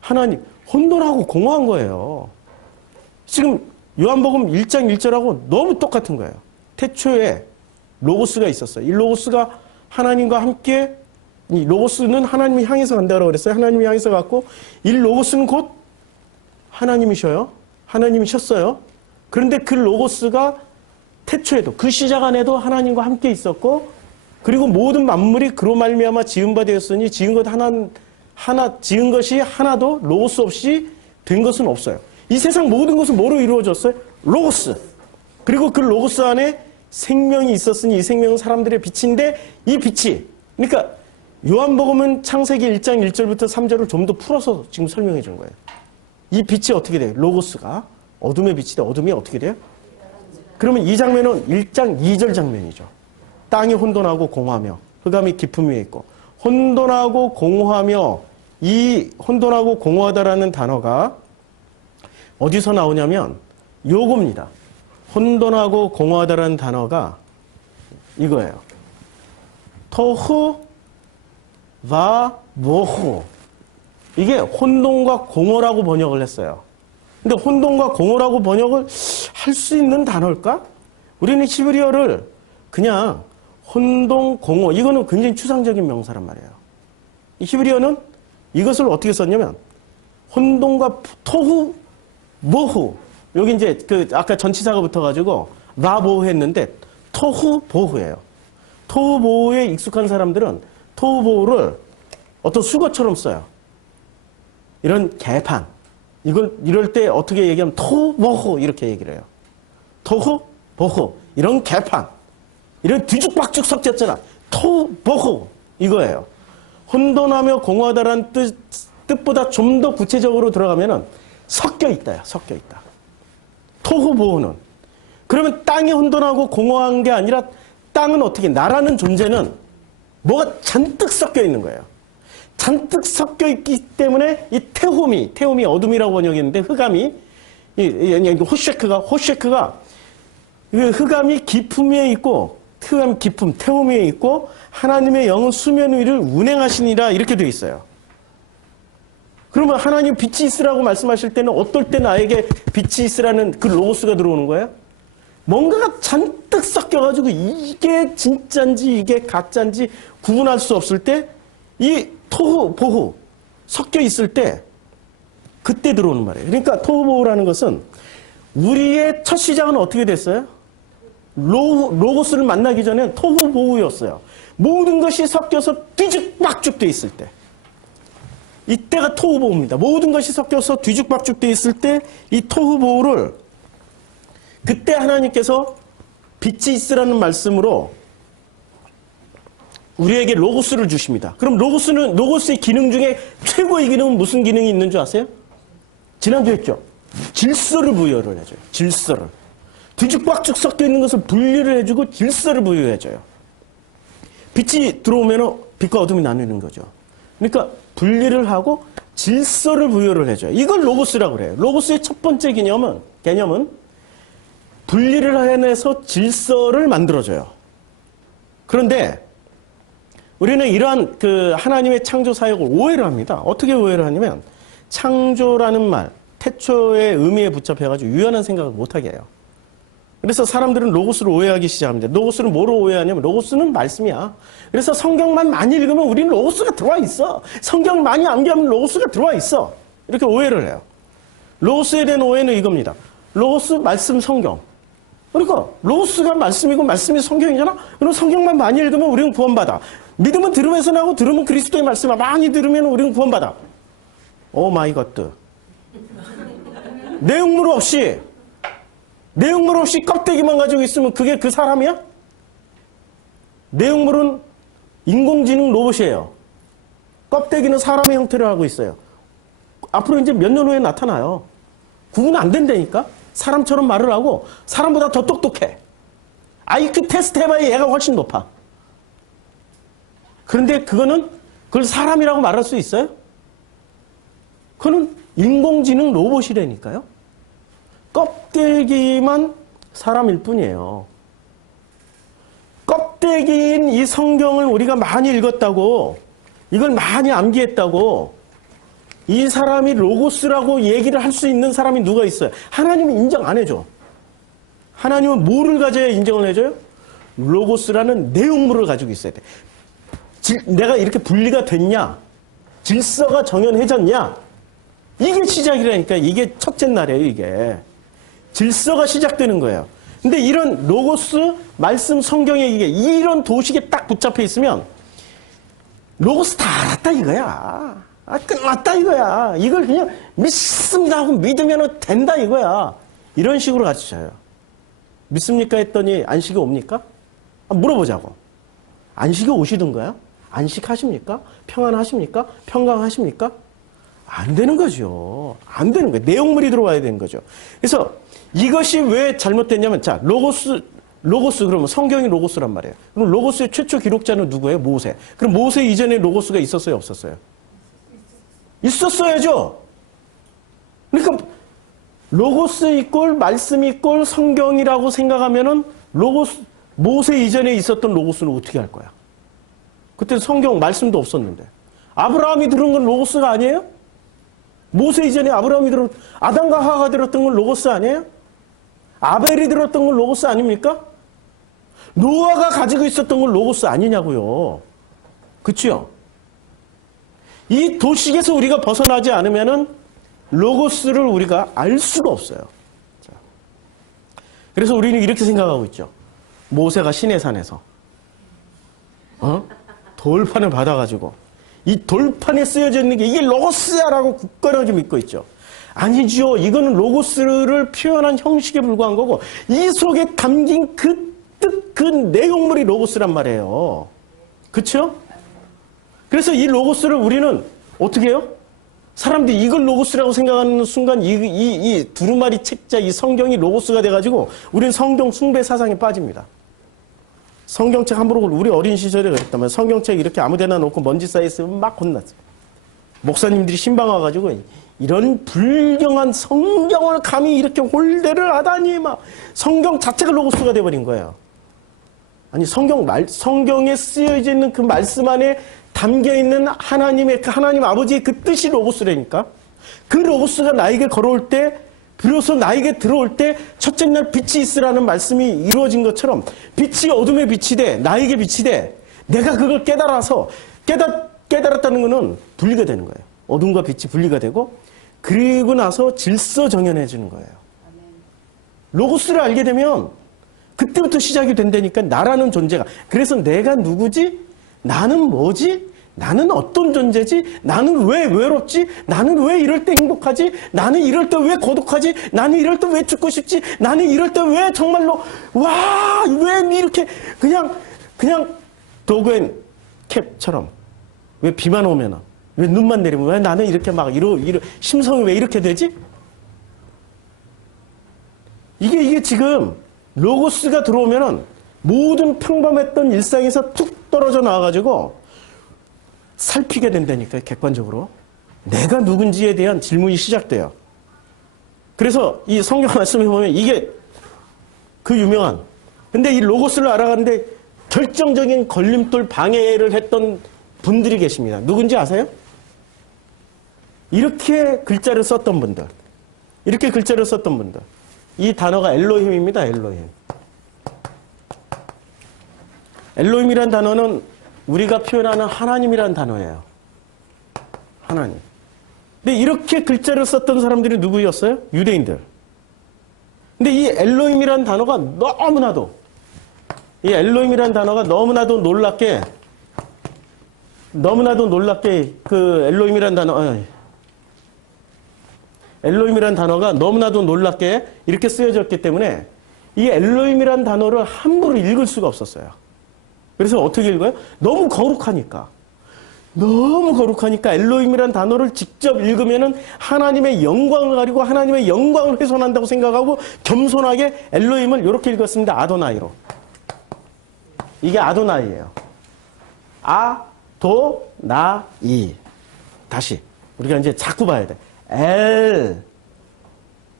하나님 혼돈하고 공허한 거예요. 지금 요한복음 1장 1절하고 너무 똑같은 거예요. 태초에 로고스가 있었어요. 이 로고스가 하나님과 함께 이 로고스는 하나님이 향해서 간다고 그랬어요. 하나님이 향해서 갔고 이 로고스는 곧 하나님이셔요. 하나님이셨어요. 그런데 그 로고스가 태초에도 그 시작 안에도 하나님과 함께 있었고 그리고 모든 만물이 그로 말미암아 지은 바 되었으니 지은 것이 하나도 로고스 없이 된 것은 없어요. 이 세상 모든 것은 뭐로 이루어졌어요? 로고스. 그리고 그 로고스 안에 생명이 있었으니 이 생명은 사람들의 빛인데 이 빛이 그러니까 요한복음은 창세기 1장 1절부터 3절을 좀 더 풀어서 지금 설명해 주는 거예요. 이 빛이 어떻게 돼요? 로고스가 어둠의 빛이 돼. 어둠이 어떻게 돼요? 그러면 이 장면은 1장 2절 장면이죠. 땅이 혼돈하고 공허하며 흑암이 깊음 위에 있고 혼돈하고 공허하며 이 혼돈하고 공허하다라는 단어가 어디서 나오냐면 요겁니다. 혼돈하고 공허하다라는 단어가 이거예요. 토후 와 모후. 이게 혼돈과 공허라고 번역을 했어요. 근데 혼돈과 공허라고 번역을 할 수 있는 단어일까? 우리는 히브리어를 그냥 혼돈, 공허 이거는 굉장히 추상적인 명사란 말이에요. 이 히브리어는 이것을 어떻게 썼냐면 혼돈과 토후 모후 여기 이제 그 아까 전치사가 붙어가지고 라보후 했는데 토후 보후예요. 토후 보후에 익숙한 사람들은 토후 보후를 어떤 수거처럼 써요. 이런 개판. 이럴 때 어떻게 얘기하면 토후 보후 이렇게 얘기를 해요. 토후 보후 이런 개판. 이런 뒤죽박죽 섞였잖아. 토후 보후 이거예요. 혼돈하며 공허하다라는 뜻보다 좀 더 구체적으로 들어가면은 섞여 있다요. 섞여 있다. 토후 보후는 그러면 땅이 혼돈하고 공허한 게 아니라 땅은 어떻게 나라는 존재는 뭐가 잔뜩 섞여 있는 거예요. 잔뜩 섞여 있기 때문에 이 태홈이 어둠이라고 번역했는데 흑암이 호쉐크가 흑암이 깊음 위에 있고 흑암 깊음 태홈 위에 있고 하나님의 영은 수면 위를 운행하시니라 이렇게 되어 있어요. 그러면 하나님 빛이 있으라고 말씀하실 때는 어떨 때 나에게 빛이 있으라는 그 로고스가 들어오는 거예요? 뭔가가 잔뜩 섞여가지고 이게 진짜인지 이게 가짜인지 구분할 수 없을 때 이 토후, 보후 섞여 있을 때 그때 들어오는 말이에요. 그러니까 토후, 보후라는 것은 우리의 첫 시작은 어떻게 됐어요? 로고스를 만나기 전에 토후, 보후였어요. 모든 것이 섞여서 뒤죽박죽 돼 있을 때 이때가 토후보후입니다. 모든 것이 섞여서 뒤죽박죽 돼 있을 때 이 토후보후를 그때 하나님께서 빛이 있으라는 말씀으로 우리에게 로고스를 주십니다. 그럼 로고스의 기능 중에 최고의 기능은 무슨 기능이 있는 줄 아세요? 지난주에 했죠. 질서를 부여를 해줘요. 질서를. 뒤죽박죽 섞여 있는 것을 분리를 해주고 질서를 부여해줘요. 빛이 들어오면 빛과 어둠이 나뉘는 거죠. 그러니까 분리를 하고 질서를 부여를 해줘요. 이걸 로고스라고 그래요. 로고스의 첫 번째 개념은 분리를 해내서 질서를 만들어줘요. 그런데 우리는 이러한 하나님의 창조 사역을 오해를 합니다. 어떻게 오해를 하냐면 창조라는 말, 태초의 의미에 붙잡혀가지고 유연한 생각을 못하게 해요. 그래서 사람들은 로고스를 오해하기 시작합니다. 로고스는 뭐로 오해하냐면 로고스는 말씀이야. 그래서 성경만 많이 읽으면 우리는 로고스가 들어와 있어. 성경 많이 암기하면 로고스가 들어와 있어. 이렇게 오해를 해요. 로고스에 대한 오해는 이겁니다. 로고스, 말씀, 성경. 그러니까 로고스가 말씀이고 말씀이 성경이잖아. 그럼 성경만 많이 읽으면 우리는 구원받아. 믿음은 들음에서 나고 들음은 그리스도의 말씀을 많이 들으면 우리는 구원받아. 오 마이 갓. 내용물 없이 껍데기만 가지고 있으면 그게 그 사람이야? 내용물은 인공지능 로봇이에요. 껍데기는 사람의 형태를 하고 있어요. 앞으로 이제 몇 년 후에 나타나요. 구분 안 된다니까? 사람처럼 말을 하고 사람보다 더 똑똑해. IQ 테스트 해봐야 얘가 훨씬 높아. 그런데 그걸 사람이라고 말할 수 있어요? 그거는 인공지능 로봇이라니까요. 껍데기만 사람일 뿐이에요. 껍데기인 이 성경을 우리가 많이 읽었다고, 이걸 많이 암기했다고, 이 사람이 로고스라고 얘기를 할 수 있는 사람이 누가 있어요? 하나님은 인정 안 해줘. 하나님은 뭐를 가져야 인정을 해줘요? 로고스라는 내용물을 가지고 있어야 돼. 내가 이렇게 분리가 됐냐? 질서가 정연해졌냐? 이게 시작이라니까. 이게 첫째 날이에요, 이게. 질서가 시작되는 거예요. 근데 이런 로고스, 말씀, 성경에 이런 도식에 딱 붙잡혀 있으면 로고스 다 알았다 이거야. 끝났다 이거야. 이걸 그냥 믿습니다 하고 믿으면 된다 이거야. 이런 식으로 가르쳐요. 믿습니까 했더니 안식이 옵니까? 물어보자고. 안식이 오시던가요? 안식하십니까? 평안하십니까? 평강하십니까? 안 되는 거죠. 안 되는 거예요. 내용물이 들어와야 되는 거죠. 그래서 이것이 왜 잘못됐냐면, 자, 로고스 그러면 성경이 로고스란 말이에요. 그럼 로고스의 최초 기록자는 누구예요? 모세. 그럼 모세 이전에 로고스가 있었어요? 없었어요? 있었어야죠. 그러니까 로고스 이꼴 말씀 이꼴 성경이라고 생각하면은 모세 이전에 있었던 로고스는 어떻게 할 거야? 그때 성경 말씀도 없었는데. 아브라함이 들은 건 로고스가 아니에요? 모세 이전에 아담과 하와가 들었던 건 로고스 아니에요? 아벨이 들었던 건 로고스 아닙니까? 노아가 가지고 있었던 건 로고스 아니냐고요. 그치요? 이 도식에서 우리가 벗어나지 않으면은 로고스를 우리가 알 수가 없어요. 그래서 우리는 이렇게 생각하고 있죠. 모세가 시내산에서 돌판을 받아가지고 이 돌판에 쓰여져 있는 게 이게 로고스야라고 굳건하게 믿고 있죠. 아니죠. 이거는 로고스를 표현한 형식에 불과한 거고 이 속에 담긴 그 뜻, 그 내용물이 로고스란 말이에요. 그렇죠? 그래서 이 로고스를 우리는 어떻게 해요? 사람들이 이걸 로고스라고 생각하는 순간 이 두루마리 책자, 이 성경이 로고스가 돼가지고 우리는 성경 숭배 사상에 빠집니다. 성경책 함부로 우리 어린 시절에 그랬다면 성경책 이렇게 아무데나 놓고 먼지 쌓여있으면 막 혼났어요. 목사님들이 신방 와가지고 이런 불경한 성경을 감히 이렇게 홀대를 하다니 막 성경 자체가 로고스가 돼버린 거예요. 아니 성경에 쓰여져 있는 그 말씀 안에 담겨있는 하나님 아버지의 그 뜻이 로고스라니까. 그 로고스가 나에게 걸어올 때 비로소 나에게 들어올 때 첫째 날 빛이 있으라는 말씀이 이루어진 것처럼 빛이 어둠에 빛이 돼 나에게 빛이 돼 내가 그걸 깨달았다는 것은 분리가 되는 거예요. 어둠과 빛이 분리가 되고 그리고 나서 질서 정연해지는 거예요. 로고스를 알게 되면 그때부터 시작이 된다니까. 나라는 존재가. 그래서 내가 누구지? 나는 뭐지? 나는 어떤 존재지? 나는 왜 외롭지? 나는 왜 이럴 때 행복하지? 나는 이럴 때 왜 고독하지? 나는 이럴 때 왜 죽고 싶지? 나는 이럴 때 왜 정말로 왜 이렇게 그냥 도그엔 캡처럼. 왜 비만 오면은, 왜 눈만 내리면, 왜 나는 이렇게 막, 심성이 왜 이렇게 되지? 이게 지금, 로고스가 들어오면은, 모든 평범했던 일상에서 툭 떨어져 나와가지고, 살피게 된다니까요, 객관적으로. 내가 누군지에 대한 질문이 시작돼요. 그래서 이 성경 말씀을 보면 이게 그 유명한, 근데 이 로고스를 알아가는데 결정적인 걸림돌 방해를 했던 분들이 계십니다. 누군지 아세요? 이렇게 글자를 썼던 분들. 이렇게 글자를 썼던 분들. 이 단어가 엘로힘입니다. 엘로힘. 엘로힘이란 단어는 우리가 표현하는 하나님이란 단어예요. 하나님. 근데 이렇게 글자를 썼던 사람들이 누구였어요? 유대인들. 근데 이 엘로힘이란 단어가 이 엘로힘이란 단어가 너무나도 놀랍게 그 엘로힘이란 단어가 너무나도 놀랍게 이렇게 쓰여졌기 때문에 이 엘로힘이란 단어를 함부로 읽을 수가 없었어요. 그래서 어떻게 읽어요? 너무 거룩하니까 엘로힘이란 단어를 직접 읽으면은 하나님의 영광을 가리고 하나님의 영광을 훼손한다고 생각하고 겸손하게 엘로힘을 이렇게 읽었습니다. 아도나이로. 이게 아도나이예요. 아도나이. 다시 우리가 이제 자꾸 봐야 돼.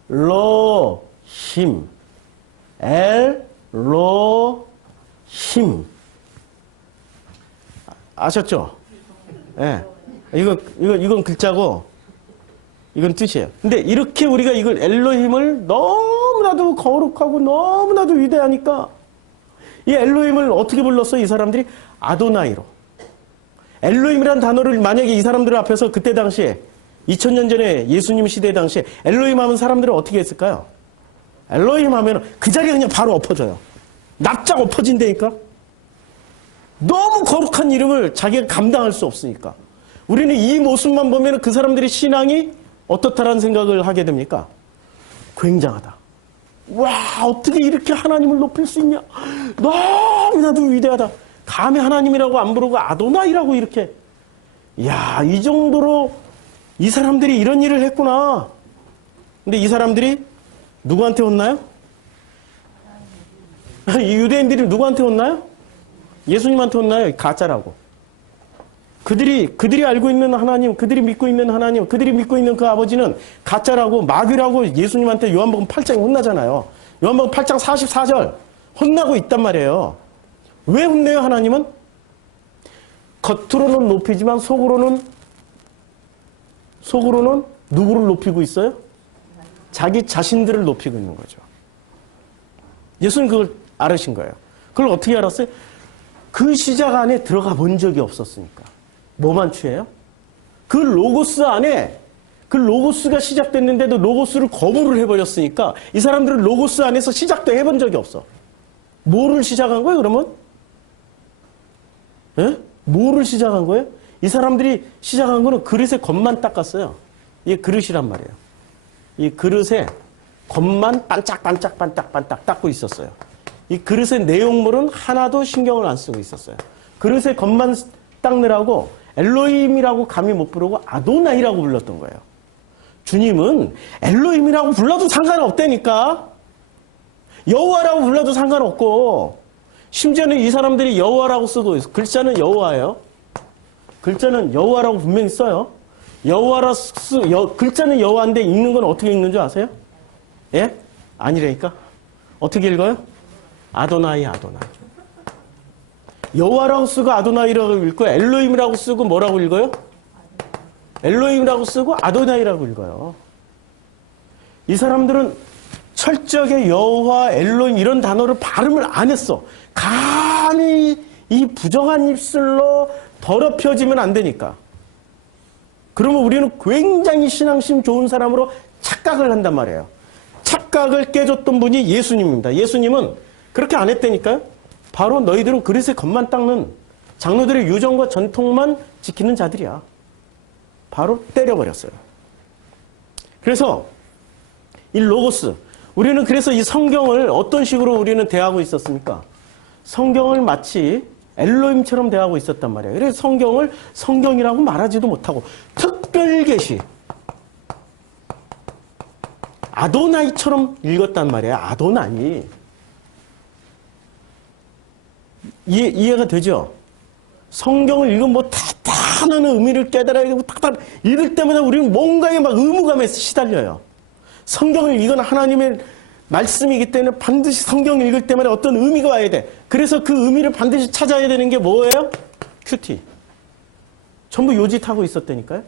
엘로힘. 엘로힘. 아셨죠? 예. 이건 글자고, 이건 뜻이에요. 근데 이렇게 우리가 이걸 엘로힘을 너무나도 거룩하고 너무나도 위대하니까 이 엘로힘을 어떻게 불렀어? 이 사람들이 아도나이로. 엘로힘이란 단어를 만약에 이 사람들 앞에서 그때 당시에 2000년 전에 예수님 시대 당시에 엘로힘 하면 사람들은 어떻게 했을까요? 엘로힘 하면 그 자리에 그냥 바로 엎어져요. 납작 엎어진다니까? 너무 거룩한 이름을 자기가 감당할 수 없으니까. 우리는 이 모습만 보면 그 사람들의 신앙이 어떻다라는 생각을 하게 됩니까? 굉장하다. 와, 어떻게 이렇게 하나님을 높일 수 있냐? 너무나도 위대하다. 감히 하나님이라고 안 부르고 아도나이라고 이렇게. 이야, 이 정도로 이 사람들이 이런 일을 했구나. 근데 이 사람들이 누구한테 혼나요? 이 유대인들이 누구한테 혼나요? 예수님한테 혼나요. 가짜라고. 그들이 알고 있는 하나님, 그들이 믿고 있는 하나님, 그들이 믿고 있는 그 아버지는 가짜라고, 마귀라고 예수님한테 요한복음 8장에 혼나잖아요. 요한복음 8장 44절 혼나고 있단 말이에요. 왜 혼내요, 하나님은? 겉으로는 높이지만 속으로는 누구를 높이고 있어요? 자기 자신들을 높이고 있는 거죠. 예수는 그걸 알으신 거예요. 그걸 어떻게 알았어요? 그 시작 안에 들어가 본 적이 없었으니까. 뭐만 취해요? 그 로고스 안에, 그 로고스가 시작됐는데도 로고스를 거부를 해버렸으니까 이 사람들은 로고스 안에서 시작도 해본 적이 없어. 뭐를 시작한 거예요, 그러면? 예? 뭐를 시작한 거예요? 이 사람들이 시작한 거는 그릇에 겉만 닦았어요. 이게 그릇이란 말이에요. 이 그릇에 겉만 반짝반짝 닦고 있었어요. 이 그릇의 내용물은 하나도 신경을 안 쓰고 있었어요. 그릇의 겉만 닦느라고 엘로힘이라고 감히 못 부르고 아도나이라고 불렀던 거예요. 주님은 엘로힘이라고 불러도 상관없다니까. 여호와라고 불러도 상관없고, 심지어는 이 사람들이 여호와라고 쓰고 있어요. 글자는 여호와예요. 글자는 여호와라고 분명히 써요. 글자는 여호와인데 읽는 건 어떻게 읽는 줄 아세요? 예? 아니라니까. 어떻게 읽어요? 아도나이. 여호와라고 쓰고 아도나이라고 읽고 엘로힘이라고 쓰고 뭐라고 읽어요? 엘로힘이라고 쓰고 아도나이라고 읽어요. 이 사람들은 철저하게 여호와, 엘로힘 이런 단어를 발음을 안 했어. 감히 이 부정한 입술로 더럽혀지면 안 되니까. 그러면 우리는 굉장히 신앙심 좋은 사람으로 착각을 한단 말이에요. 착각을 깨줬던 분이 예수님입니다. 예수님은 그렇게 안 했다니까요. 바로 너희들은 그릇의 겉만 닦는 장로들의 유정과 전통만 지키는 자들이야. 바로 때려버렸어요. 그래서 이 로고스, 우리는 그래서 이 성경을 어떤 식으로 우리는 대하고 있었습니까? 성경을 마치 엘로힘처럼 대하고 있었단 말이에요. 그래서 성경을 성경이라고 말하지도 못하고 특별계시 아도나이처럼 읽었단 말이에요. 아도나이. 이해가 되죠? 성경을 읽으면 뭐 대단한 의미를 깨달아야 되고 읽을 때마다 우리는 뭔가에 막 의무감에 시달려요. 성경을 읽은 하나님의 말씀이기 때문에 반드시 성경을 읽을 때마다 어떤 의미가 와야 돼. 그래서 그 의미를 반드시 찾아야 되는 게 뭐예요? 큐티. 전부 요짓하고 있었다니까요.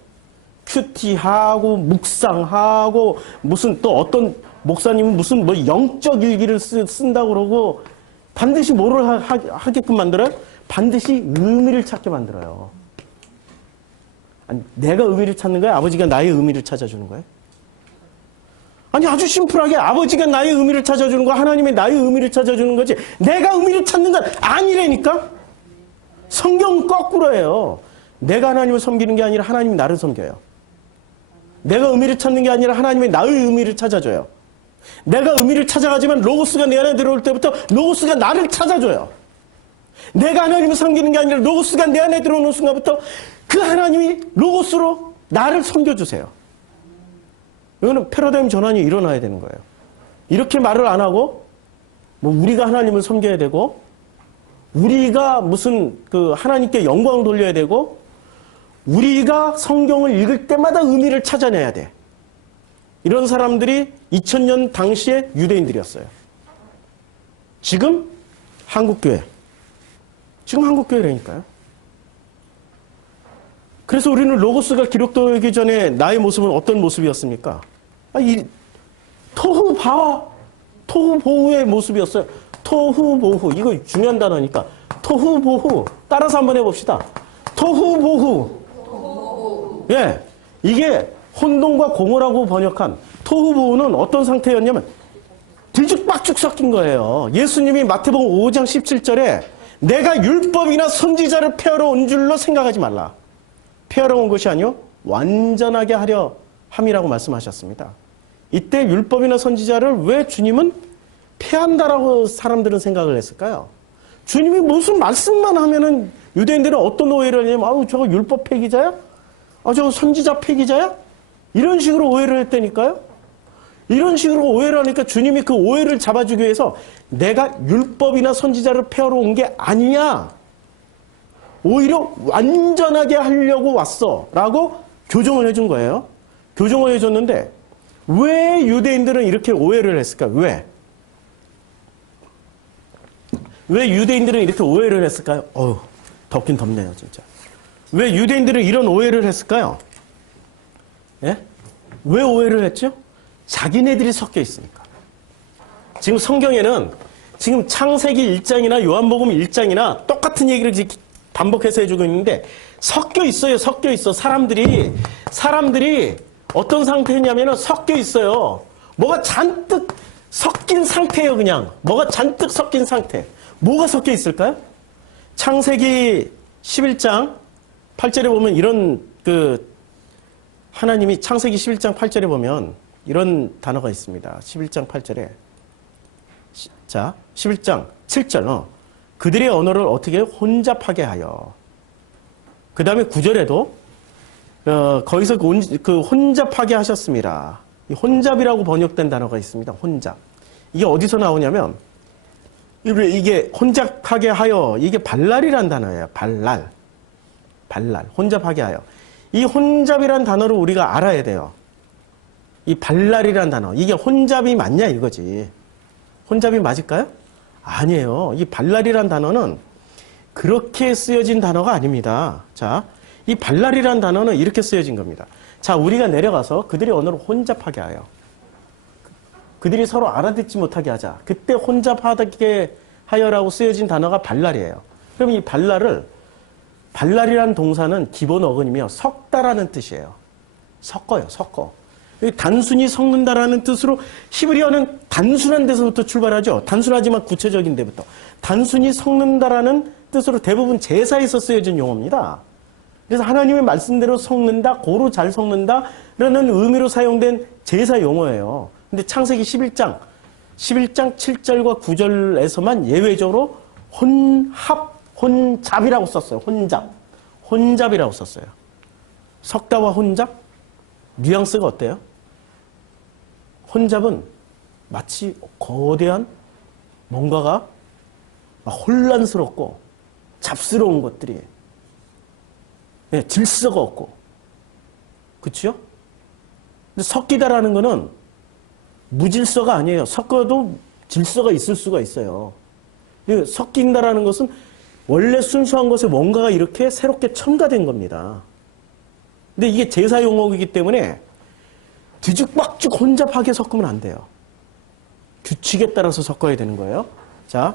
큐티하고 묵상하고 무슨 또 어떤 목사님은 무슨 뭐 영적 일기를 쓴다고 그러고 반드시 뭐를 하게끔 만들어요? 반드시 의미를 찾게 만들어요. 아니, 내가 의미를 찾는 거야? 아버지가 나의 의미를 찾아주는 거예요? 아니, 아주 심플하게 아버지가 나의 의미를 찾아주는 거, 하나님이 나의 의미를 찾아주는 거지. 내가 의미를 찾는 건 아니라니까? 성경은 거꾸로예요. 내가 하나님을 섬기는 게 아니라 하나님이 나를 섬겨요. 내가 의미를 찾는 게 아니라 하나님이 나의 의미를 찾아줘요. 내가 의미를 찾아가지만 로고스가 내 안에 들어올 때부터 로고스가 나를 찾아줘요. 내가 하나님을 섬기는 게 아니라 로고스가 내 안에 들어오는 순간부터 그 하나님이 로고스로 나를 섬겨주세요. 이거는 패러다임 전환이 일어나야 되는 거예요. 이렇게 말을 안 하고 뭐 우리가 하나님을 섬겨야 되고 우리가 무슨 그 하나님께 영광을 돌려야 되고 우리가 성경을 읽을 때마다 의미를 찾아내야 돼. 이런 사람들이 2000년 당시의 유대인들이었어요. 지금 한국교회. 지금 한국교회라니까요. 그래서 우리는 로고스가 기록되기 전에 나의 모습은 어떤 모습이었습니까? 토후보후의 모습이었어요. 토후보후. 이거 중요한 단어니까. 토후보후. 따라서 한번 해봅시다. 토후보후. 예. 이게 혼돈과 공허라고 번역한 토후보후는 어떤 상태였냐면 뒤죽박죽 섞인 거예요. 예수님이 마태복음 5장 17절에 내가 율법이나 선지자를 폐하러 온 줄로 생각하지 말라. 폐하러 온 것이 아니요 완전하게 하려 함이라고 말씀하셨습니다. 이때 율법이나 선지자를 왜 주님은 폐한다라고 사람들은 생각을 했을까요? 주님이 무슨 말씀만 하면은 유대인들은 어떤 오해를 하냐면 아우 저거 율법 폐기자야? 아 저거 선지자 폐기자야? 이런 식으로 오해를 했다니까요. 이런 식으로 오해를 하니까 주님이 그 오해를 잡아주기 위해서 내가 율법이나 선지자를 폐하러 온 게 아니야. 오히려 완전하게 하려고 왔어. 라고 교정을 해준 거예요. 교정을 해줬는데 왜 유대인들은 이렇게 오해를 했을까? 왜 유대인들은 이렇게 오해를 했을까요? 덥긴 덥네요, 진짜. 왜 유대인들은 이런 오해를 했을까요? 예? 왜 오해를 했죠? 자기네들이 섞여 있으니까. 지금 성경에는 지금 창세기 1장이나 요한복음 1장이나 똑같은 얘기를 반복해서 해주고 있는데 섞여 있어요. 섞여 있어. 사람들이 어떤 상태냐면은 섞여 있어요. 뭐가 잔뜩 섞인 상태예요, 그냥. 뭐가 잔뜩 섞인 상태. 뭐가 섞여 있을까요? 창세기 11장 8절에 보면 이런 하나님이 창세기 11장 8절에 보면 이런 단어가 있습니다. 11장 8절에. 자, 11장 7절. 그들의 언어를 어떻게 혼잡하게 하여. 그 다음에 9절에도 거기서 그 혼잡하게 하셨습니다. 이 혼잡이라고 번역된 단어가 있습니다. 혼잡. 이게 어디서 나오냐면 이게 혼잡하게 하여 이게 발랄이란 단어예요. 발랄. 혼잡하게 하여. 이 혼잡이란 단어를 우리가 알아야 돼요. 이 발랄이란 단어. 이게 혼잡이 맞냐 이거지. 혼잡이 맞을까요? 아니에요. 이 발랄이란 단어는 그렇게 쓰여진 단어가 아닙니다. 자, 이 발랄이란 단어는 이렇게 쓰여진 겁니다. 자, 우리가 내려가서 그들의 언어를 혼잡하게 하여. 그들이 서로 알아듣지 못하게 하자. 그때 혼잡하게 하여라고 쓰여진 단어가 발랄이에요. 그럼 이 발랄이란 동사는 기본 어근이며 섞다라는 뜻이에요. 섞어요, 섞어. 단순히 섞는다라는 뜻으로 히브리어는 단순한 데서부터 출발하죠. 단순하지만 구체적인 데부터. 단순히 섞는다라는 뜻으로 대부분 제사에서 쓰여진 용어입니다. 그래서 하나님의 말씀대로 섞는다, 고루 잘 섞는다라는 의미로 사용된 제사 용어예요. 근데 창세기 11장 7절과 9절에서만 예외적으로 혼합, 혼잡이라고 썼어요. 혼잡. 혼잡이라고 썼어요. 석다와 혼잡? 뉘앙스가 어때요? 혼잡은 마치 거대한 뭔가가 막 혼란스럽고 잡스러운 것들이 질서가 없고 그렇죠? 근데 섞이다라는 거는 무질서가 아니에요. 섞어도 질서가 있을 수가 있어요. 섞인다라는 것은 원래 순수한 것에 뭔가가 이렇게 새롭게 첨가된 겁니다. 근데 이게 제사 용어이기 때문에 뒤죽박죽 혼잡하게 섞으면 안 돼요. 규칙에 따라서 섞어야 되는 거예요. 자,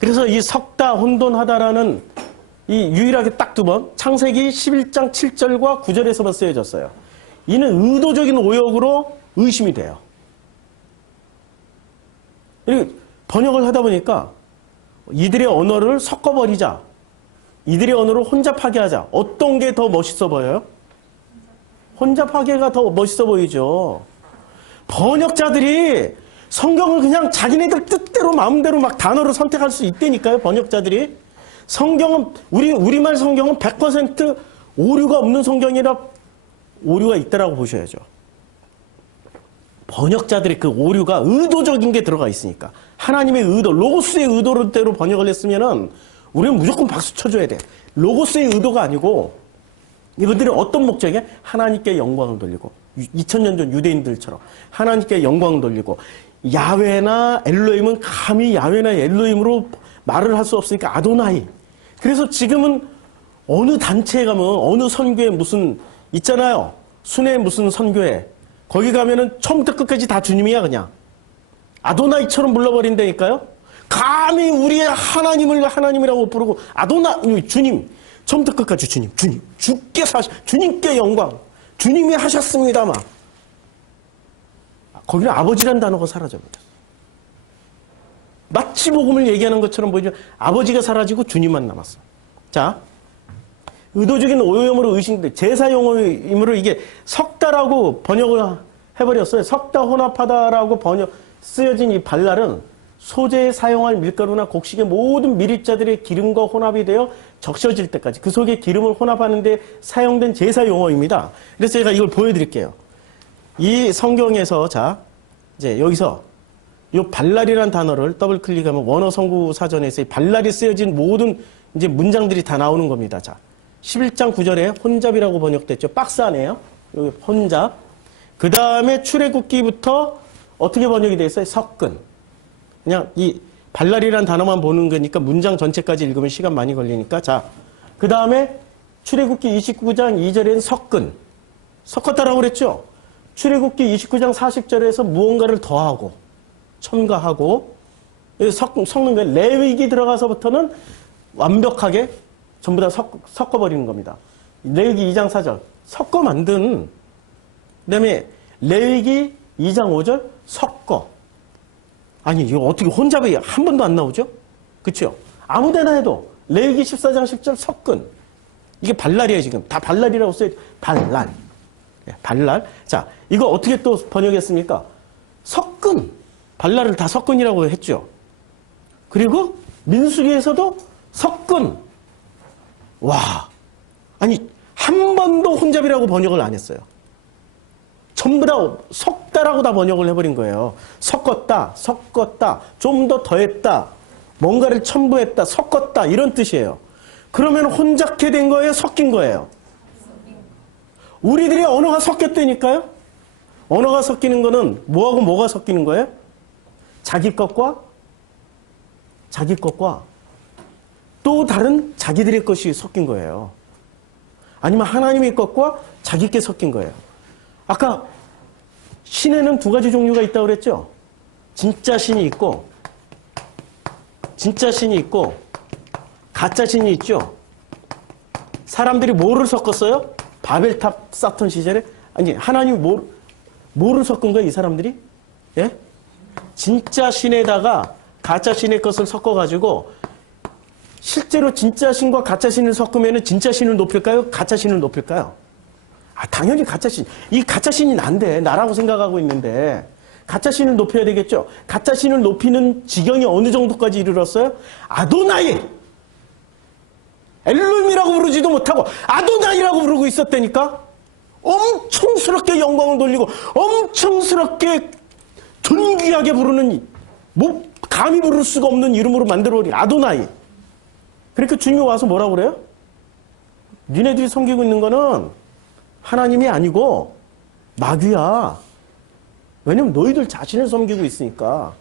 그래서 이 섞다, 혼돈하다라는 이 유일하게 딱 두 번 창세기 11장 7절과 9절에서만 쓰여졌어요. 이는 의도적인 오역으로 의심이 돼요. 그리고 번역을 하다 보니까 이들의 언어를 섞어버리자. 이들의 언어를 혼잡하게 하자. 어떤 게 더 멋있어 보여요? 혼잡하게가 더 멋있어 보이죠. 번역자들이 성경을 그냥 자기네들 뜻대로 마음대로 막 단어를 선택할 수 있다니까요. 번역자들이. 성경은 우리말 성경은 100% 오류가 없는 성경이라 오류가 있다라고 보셔야죠. 번역자들의 그 오류가 의도적인 게 들어가 있으니까. 하나님의 의도, 로고스의 의도대로 번역을 했으면은 우리는 무조건 박수 쳐줘야 돼. 로고스의 의도가 아니고 이분들이 어떤 목적에 하나님께 영광을 돌리고 2000년 전 유대인들처럼 하나님께 영광을 돌리고 야훼나 엘로힘은 감히 야훼나 엘로힘으로 말을 할 수 없으니까 아도나이. 그래서 지금은 어느 단체에 가면 어느 선교회 무슨 있잖아요. 순회 무슨 선교회. 거기 가면은 처음부터 끝까지 다 주님이야 그냥. 아도나이처럼 불러버린다니까요. 감히 우리의 하나님을 하나님이라고 부르고 아도나 주님. 처음부터 끝까지 주님. 주님께 영광. 주님이 하셨습니다 막. 거기는 아버지란 단어가 사라져버렸어. 마치 복음을 얘기하는 것처럼 보이죠. 아버지가 사라지고 주님만 남았어. 자, 의도적인 오염으로 의심돼 제사 용어이므로 이게 섞다라고 번역을 해버렸어요. 섞다 혼합하다라고 쓰여진 이 발랄은 소재에 사용할 밀가루나 곡식의 모든 밀입자들의 기름과 혼합이 되어 적셔질 때까지 그 속에 기름을 혼합하는 데 사용된 제사 용어입니다. 그래서 제가 이걸 보여드릴게요. 이 성경에서 자 이제 여기서 이 발랄이라는 단어를 더블 클릭하면 원어 성구 사전에서 이 발랄이 쓰여진 모든 이제 문장들이 다 나오는 겁니다. 자, 11장 9절에 혼잡이라고 번역됐죠. 박스 안에요. 여기 혼잡. 그 다음에 출애굽기부터 어떻게 번역이 되어 있어요? 섞은. 그냥 이 발랄이라는 단어만 보는 거니까 문장 전체까지 읽으면 시간 많이 걸리니까. 자, 그 다음에 출애굽기 29장 2절에는 섞은. 섞었다라고 그랬죠. 출애굽기 29장 40절에서 무언가를 더하고 첨가하고 섞는 거예요. 레위기 들어가서부터는 완벽하게 전부 다 섞어버리는 겁니다. 레위기 2장 4절 섞어 만든 그 다음에 레위기 2장 5절 섞어. 아니 이거 어떻게 혼잡이 한 번도 안 나오죠? 그렇죠? 아무데나 해도 레위기 14장 10절 섞은. 이게 발랄이에요 지금. 다 발랄이라고 써요. 발랄. 발랄. 자, 이거 어떻게 또 번역했습니까? 섞은. 발랄을 다 섞은이라고 했죠. 그리고 민수기에서도 섞은. 와. 아니, 한 번도 혼잡이라고 번역을 안 했어요. 전부 다 섞다라고 다 번역을 해버린 거예요. 섞었다, 좀 더 더했다, 뭔가를 첨부했다, 섞었다, 이런 뜻이에요. 그러면 혼잡게 된 거예요? 섞인 거예요? 우리들의 언어가 섞였다니까요? 언어가 섞이는 거는 뭐하고 뭐가 섞이는 거예요? 자기 것과 또 다른 자기들의 것이 섞인 거예요. 아니면 하나님의 것과 자기 게 섞인 거예요. 아까 신에는 두 가지 종류가 있다고 그랬죠? 진짜 신이 있고 가짜 신이 있죠? 사람들이 뭐를 섞었어요? 바벨탑 쌓던 시절에? 아니, 하나님이 뭐를 섞은 거예요, 이 사람들이? 예? 진짜 신에다가 가짜 신의 것을 섞어가지고 실제로 진짜 신과 가짜 신을 섞으면 진짜 신을 높일까요? 가짜 신을 높일까요? 아, 당연히 가짜 신. 이 가짜 신이 난데, 나라고 생각하고 있는데, 가짜 신을 높여야 되겠죠? 가짜 신을 높이는 지경이 어느 정도까지 이르렀어요? 아도나이! 엘로힘이라고 부르지도 못하고 아도나이라고 부르고 있었다니까. 엄청스럽게 영광을 돌리고 엄청스럽게 존귀하게 부르는, 뭐 감히 부를 수가 없는 이름으로 만들어버린 아도나이. 그러니까 주님이 와서 뭐라고 그래요? 니네들이 섬기고 있는 거는 하나님이 아니고 마귀야. 왜냐면 너희들 자신을 섬기고 있으니까.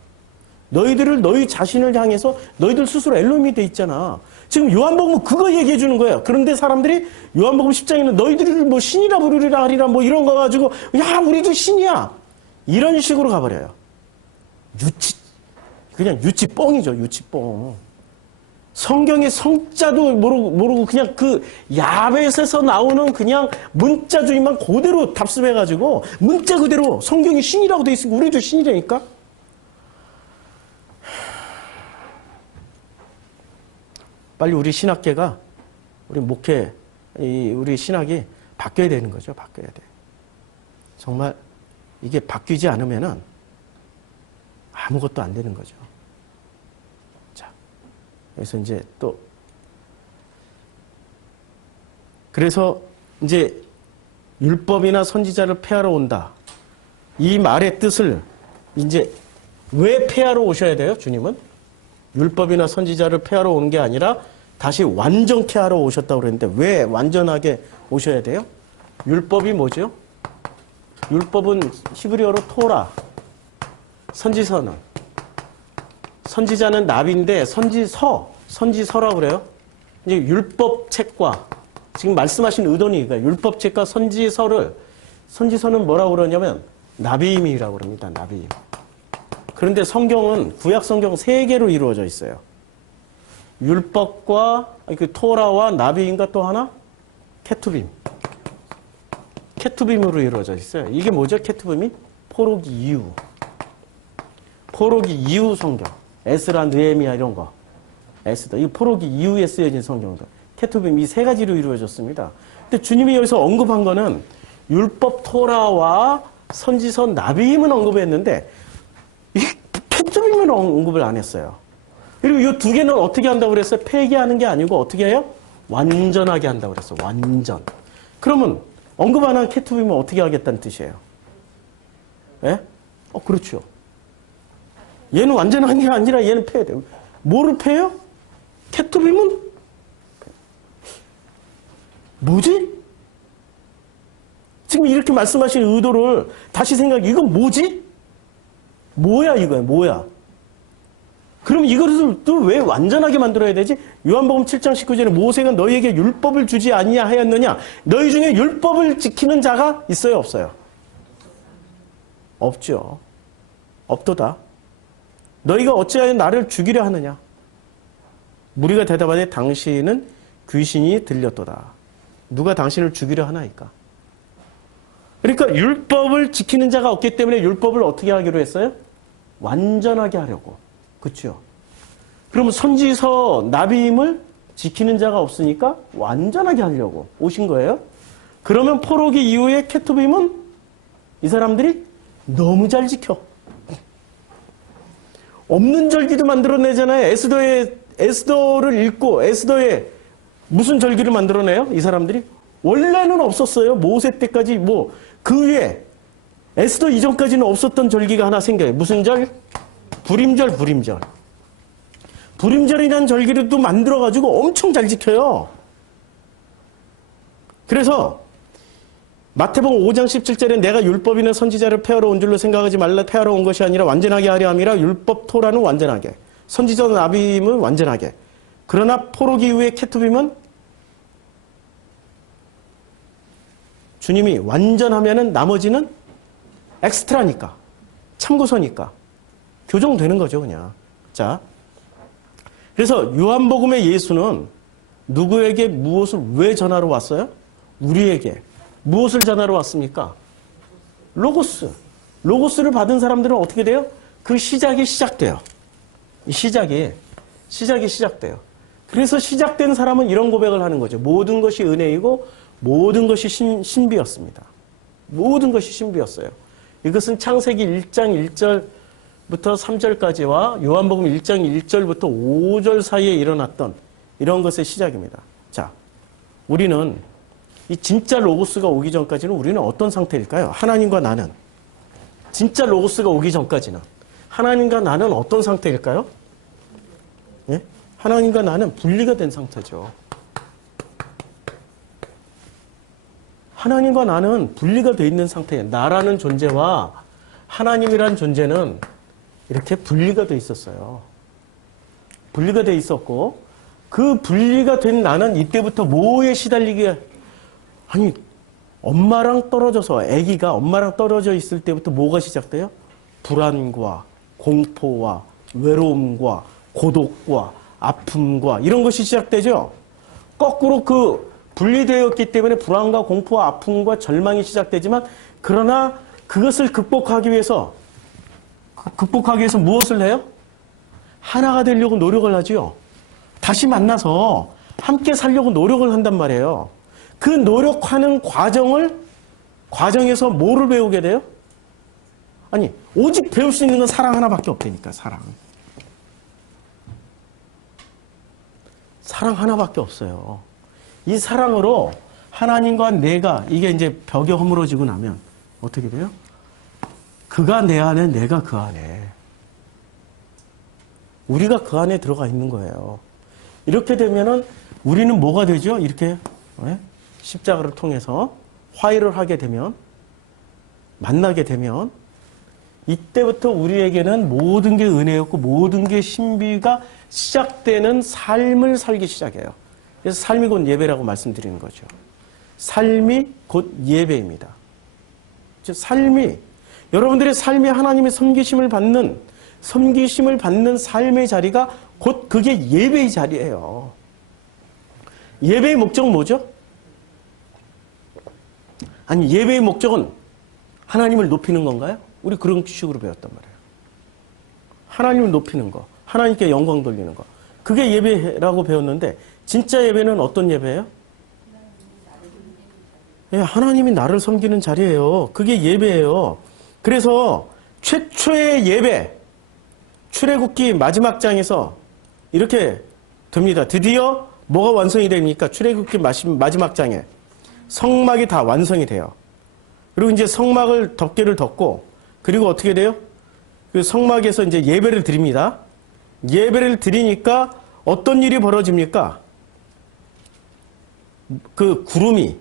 너희 자신을 향해서 너희들 스스로 엘로힘이 돼 있잖아. 지금 요한복음은 그거 얘기해 주는 거예요. 그런데 사람들이 요한복음 10장에는 너희들이 뭐 신이라 부르리라 하리라 뭐 이런 거 가지고 야 우리도 신이야. 이런 식으로 가버려요. 그냥 유치뽕이죠. 유치뽕. 성경의 성자도 모르고 그냥 그 야벳에서 나오는 그냥 문자주의만 그대로 답습해가지고 문자 그대로 성경이 신이라고 돼 있으니까 우리도 신이라니까. 빨리 우리 신학계가, 우리 목회, 우리 신학이 바뀌어야 되는 거죠. 바뀌어야 돼. 정말 이게 바뀌지 않으면은 아무것도 안 되는 거죠. 자, 여기서 이제 또 그래서 이제 율법이나 선지자를 폐하러 온다. 이 말의 뜻을 이제 왜 폐하러 오셔야 돼요? 주님은? 율법이나 선지자를 폐하러 오는 게 아니라 다시 완전케 하러 오셨다고 그랬는데 왜 완전하게 오셔야 돼요? 율법이 뭐죠? 율법은 히브리어로 토라, 선지서는, 선지자는 나비인데 선지서라고 그래요. 이제 율법책과 지금 말씀하신 의도는 이거예요. 율법책과 선지서는 뭐라고 그러냐면 나비임이라고 그럽니다. 나비임. 그런데 성경은 구약 성경 3개로 이루어져 있어요. 율법과 그 토라와 나비임과 또 하나 케투빔. 케투빔으로 이루어져 있어요. 이게 뭐죠? 케투빔이 포로기 이후 성경. 에스라, 느헤미야 이런 거. 에스더. 이 포로기 이후에 쓰여진 성경들. 케투빔 이 3가지로 이루어졌습니다. 근데 주님이 여기서 언급한 거는 율법 토라와 선지서 나비임은 언급했는데 이 케투빔은 언급을 안 했어요. 그리고 이 2개는 어떻게 한다고 그랬어요? 폐기하는 게 아니고 어떻게 해요? 완전하게 한다고 그랬어요. 완전. 그러면 언급 안 한 케투빔은 어떻게 하겠다는 뜻이에요? 예? 그렇죠. 얘는 완전한 게 아니라 얘는 폐해야 돼요. 뭐를 폐해요? 케투빔은? 뭐지? 지금 이렇게 말씀하신 의도를 다시 생각해. 이건 뭐지? 뭐야 이거야? 뭐야? 그럼 이것을 또 왜 완전하게 만들어야 되지? 요한복음 7장 19절에 모세가 너희에게 율법을 주지 아니하였느냐? 너희 중에 율법을 지키는 자가 있어요? 없어요? 없죠. 없도다. 너희가 어찌하여 나를 죽이려 하느냐? 무리가 대답하되 당신은 귀신이 들렸도다. 누가 당신을 죽이려 하나이까? 그러니까 율법을 지키는 자가 없기 때문에 율법을 어떻게 하기로 했어요? 완전하게 하려고. 그렇죠? 그러면 선지서 나비임을 지키는 자가 없으니까 완전하게 하려고 오신 거예요. 그러면 포로기 이후에 케투빔은 이 사람들이 너무 잘 지켜. 없는 절기도 만들어내잖아요. 에스더를 읽고 에스더에 무슨 절기를 만들어내요? 이 사람들이? 원래는 없었어요. 모세 때까지 그 위에 에스더 이전까지는 없었던 절기가 하나 생겨요. 무슨 절? 불임절. 불임절이라는 절기를 또 만들어가지고 엄청 잘 지켜요. 그래서 마태복음 5장 17절에 내가 율법이나 선지자를 폐하러 온 줄로 생각하지 말라. 폐하러 온 것이 아니라 완전하게 하려 함이라. 율법 토라는 완전하게, 선지자 나비임은 완전하게. 그러나 포로기 이후의 케투빔은 주님이 완전하면은 나머지는 엑스트라니까, 참고서니까 교정되는 거죠, 그냥. 자, 그래서 요한복음의 예수는 누구에게 무엇을 왜 전하러 왔어요? 우리에게. 무엇을 전하러 왔습니까? 로고스. 로고스를 받은 사람들은 어떻게 돼요? 그 시작이 시작돼요. 시작이 시작돼요. 그래서 시작된 사람은 이런 고백을 하는 거죠. 모든 것이 은혜이고 모든 것이 신비였습니다. 모든 것이 신비였어요. 이것은 창세기 1장 1절부터 3절까지와 요한복음 1장 1절부터 5절 사이에 일어났던 이런 것의 시작입니다. 자, 우리는 이 진짜 로고스가 오기 전까지는 우리는 어떤 상태일까요? 하나님과 나는. 진짜 로고스가 오기 전까지는. 하나님과 나는 어떤 상태일까요? 예? 하나님과 나는 분리가 된 상태죠. 하나님과 나는 분리가 되어 있는 상태예요. 나라는 존재와 하나님이라는 존재는 이렇게 분리가 되어 있었어요. 분리가 되어 있었고 그 분리가 된 나는 이때부터 뭐에 시달리게 아니 엄마랑 떨어져서 아기가 엄마랑 떨어져 있을 때부터 뭐가 시작돼요? 불안과 공포와 외로움과 고독과 아픔과 이런 것이 시작되죠. 거꾸로 그 분리되었기 때문에 불안과 공포와 아픔과 절망이 시작되지만 그러나 그것을 극복하기 위해서 무엇을 해요? 하나가 되려고 노력을 하지요. 다시 만나서 함께 살려고 노력을 한단 말이에요. 그 노력하는 과정에서 뭐를 배우게 돼요? 아니, 오직 배울 수 있는 건 사랑 하나밖에 없다니까, 사랑. 사랑 하나밖에 없어요. 이 사랑으로 하나님과 내가, 이게 이제 벽이 허물어지고 나면 어떻게 돼요? 그가 내 안에, 내가 그 안에. 우리가 그 안에 들어가 있는 거예요. 이렇게 되면은 우리는 뭐가 되죠? 이렇게 십자가를 통해서 화해를 하게 되면, 만나게 되면 이때부터 우리에게는 모든 게 은혜였고 모든 게 신비가 시작되는 삶을 살기 시작해요. 그래서 삶이 곧 예배라고 말씀드리는 거죠. 삶이 곧 예배입니다. 삶이, 여러분들의 삶이 하나님의 섬기심을 받는 삶의 자리가 곧 그게 예배의 자리예요. 예배의 목적은 뭐죠? 아니, 예배의 목적은 하나님을 높이는 건가요? 우리 그런 식으로 배웠단 말이에요. 하나님을 높이는 거, 하나님께 영광 돌리는 거. 그게 예배라고 배웠는데 진짜 예배는 어떤 예배예요? 예, 하나님이 나를 섬기는 자리예요. 그게 예배예요. 그래서 최초의 예배, 출애굽기 마지막 장에서 이렇게 됩니다. 드디어 뭐가 완성이 됩니까? 출애굽기 마지막 장에 성막이 다 완성이 돼요. 그리고 이제 성막을 덮개를 덮고 그리고 어떻게 돼요? 그 성막에서 이제 예배를 드립니다. 예배를 드리니까 어떤 일이 벌어집니까? 그 구름이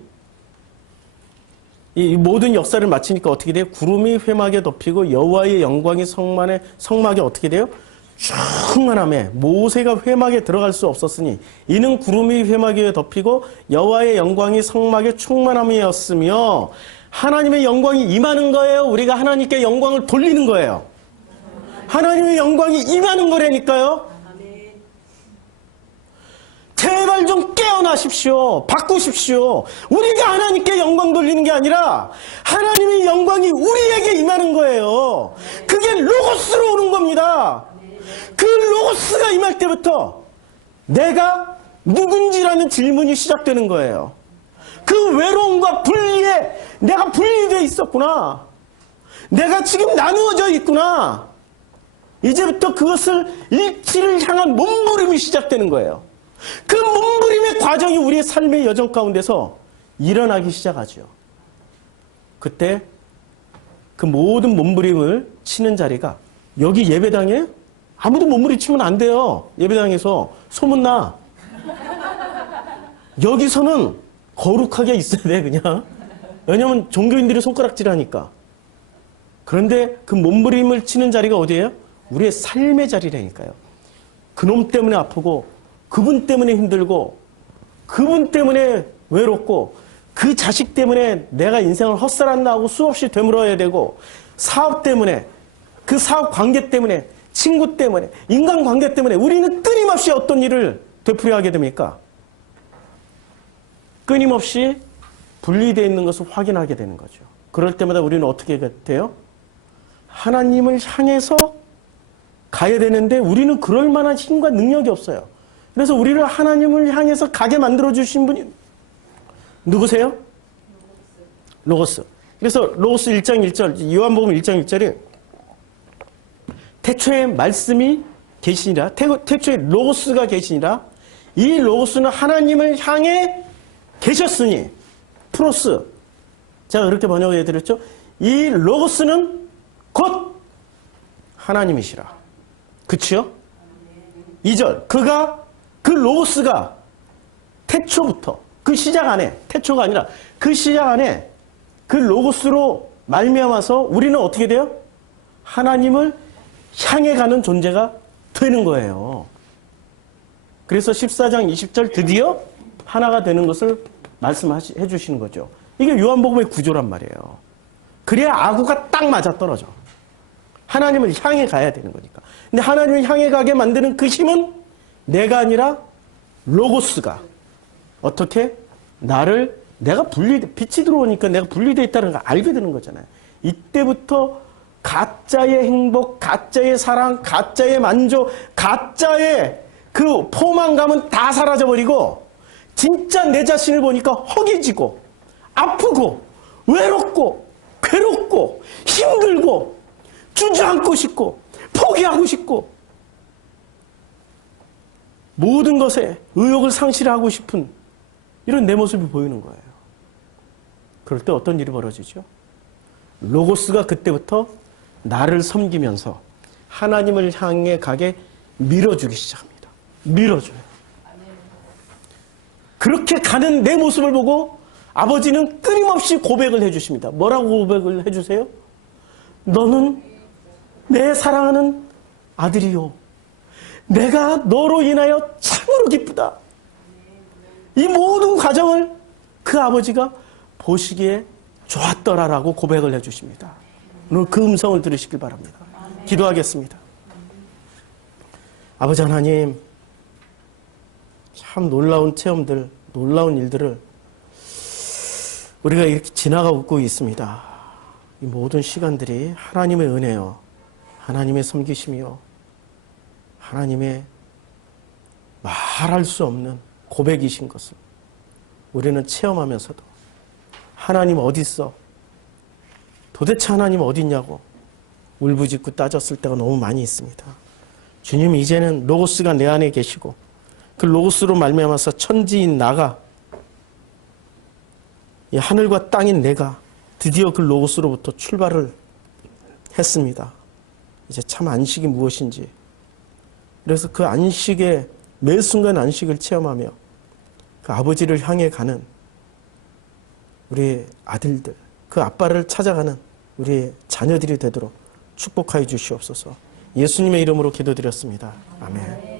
이 모든 역사를 마치니까 어떻게 돼요? 구름이 회막에 덮이고 여호와의 영광이 성막에 어떻게 돼요? 충만함에 모세가 회막에 들어갈 수 없었으니 이는 구름이 회막에 덮이고 여호와의 영광이 성막에 충만함이었으며 하나님의 영광이 임하는 거예요. 우리가 하나님께 영광을 돌리는 거예요. 하나님의 영광이 임하는 거라니까요. 제발 좀 깨어나십시오. 바꾸십시오. 우리가 하나님께 영광 돌리는 게 아니라 하나님의 영광이 우리에게 임하는 거예요. 그게 로고스로 오는 겁니다. 그 로고스가 임할 때부터 내가 누군지라는 질문이 시작되는 거예요. 그 외로움과 분리에 내가 분리되어 있었구나. 내가 지금 나누어져 있구나. 이제부터 그것을 일치를 향한 몸부림이 시작되는 거예요. 그 몸부림의 과정이 우리의 삶의 여정 가운데서 일어나기 시작하죠. 그때 그 모든 몸부림을 치는 자리가 여기 예배당이에요? 아무도 몸부림 치면 안 돼요. 예배당에서 소문나. 여기서는 거룩하게 있어야 돼, 그냥. 왜냐면 종교인들이 손가락질하니까. 그런데 그 몸부림을 치는 자리가 어디예요? 우리의 삶의 자리라니까요. 그놈 때문에 아프고 그분 때문에 힘들고 그분 때문에 외롭고 그 자식 때문에 내가 인생을 헛살았나 하고 수없이 되물어야 되고 사업 때문에 그 사업 관계 때문에 친구 때문에 인간관계 때문에 우리는 끊임없이 어떤 일을 되풀이하게 됩니까? 끊임없이 분리되어 있는 것을 확인하게 되는 거죠. 그럴 때마다 우리는 어떻게 돼요? 하나님을 향해서 가야 되는데 우리는 그럴 만한 힘과 능력이 없어요. 그래서 우리를 하나님을 향해서 가게 만들어주신 분이 누구세요? 로고스. 그래서 로고스 1장 1절, 요한복음 1장 1절에 태초에 말씀이 계시니라, 태초에 로고스가 계시니라, 이 로고스는 하나님을 향해 계셨으니 프로스 제가 그렇게 번역해 드렸죠. 이 로고스는 곧 하나님이시라. 그치요? 2절 그가 그 로고스가 태초부터 그 시작 안에 태초가 아니라 그 시작 안에 그 로고스로 말미암아서 우리는 어떻게 돼요? 하나님을 향해 가는 존재가 되는 거예요. 그래서 14장 20절 드디어 하나가 되는 것을 말씀해 주시는 거죠. 이게 요한복음의 구조란 말이에요. 그래야 아구가 딱 맞아떨어져. 하나님을 향해 가야 되는 거니까. 근데 하나님을 향해 가게 만드는 그 힘은 내가 아니라 로고스가 어떻게 내가 빛이 들어오니까 내가 분리되어 있다는 걸 알게 되는 거잖아요. 이때부터 가짜의 행복, 가짜의 사랑, 가짜의 만족, 가짜의 그 포만감은 다 사라져버리고 진짜 내 자신을 보니까 허기지고 아프고 외롭고 괴롭고 힘들고 주저앉고 싶고 포기하고 싶고 모든 것에 의욕을 상실하고 싶은 이런 내 모습이 보이는 거예요. 그럴 때 어떤 일이 벌어지죠? 로고스가 그때부터 나를 섬기면서 하나님을 향해 가게 밀어주기 시작합니다. 밀어줘요. 그렇게 가는 내 모습을 보고 아버지는 끊임없이 고백을 해주십니다. 뭐라고 고백을 해주세요? 너는 내 사랑하는 아들이요. 내가 너로 인하여 참으로 기쁘다. 이 모든 과정을 그 아버지가 보시기에 좋았더라라고 고백을 해주십니다. 오늘 그 음성을 들으시길 바랍니다. 기도하겠습니다. 아버지 하나님, 참 놀라운 체험들, 놀라운 일들을 우리가 이렇게 지나가고 있습니다. 이 모든 시간들이 하나님의 은혜요, 하나님의 섬기심이요, 하나님의 말할 수 없는 고백이신 것을 우리는 체험하면서도 하나님 어디 있어? 도대체 하나님 어디 있냐고 울부짖고 따졌을 때가 너무 많이 있습니다. 주님, 이제는 로고스가 내 안에 계시고 그 로고스로 말미암아서 천지인 나가, 이 하늘과 땅인 내가 드디어 그 로고스로부터 출발을 했습니다. 이제 참 안식이 무엇인지, 그래서 그 안식의 매 순간 안식을 체험하며 그 아버지를 향해 가는 우리의 아들들, 그 아빠를 찾아가는 우리의 자녀들이 되도록 축복하여 주시옵소서. 예수님의 이름으로 기도드렸습니다. 아멘.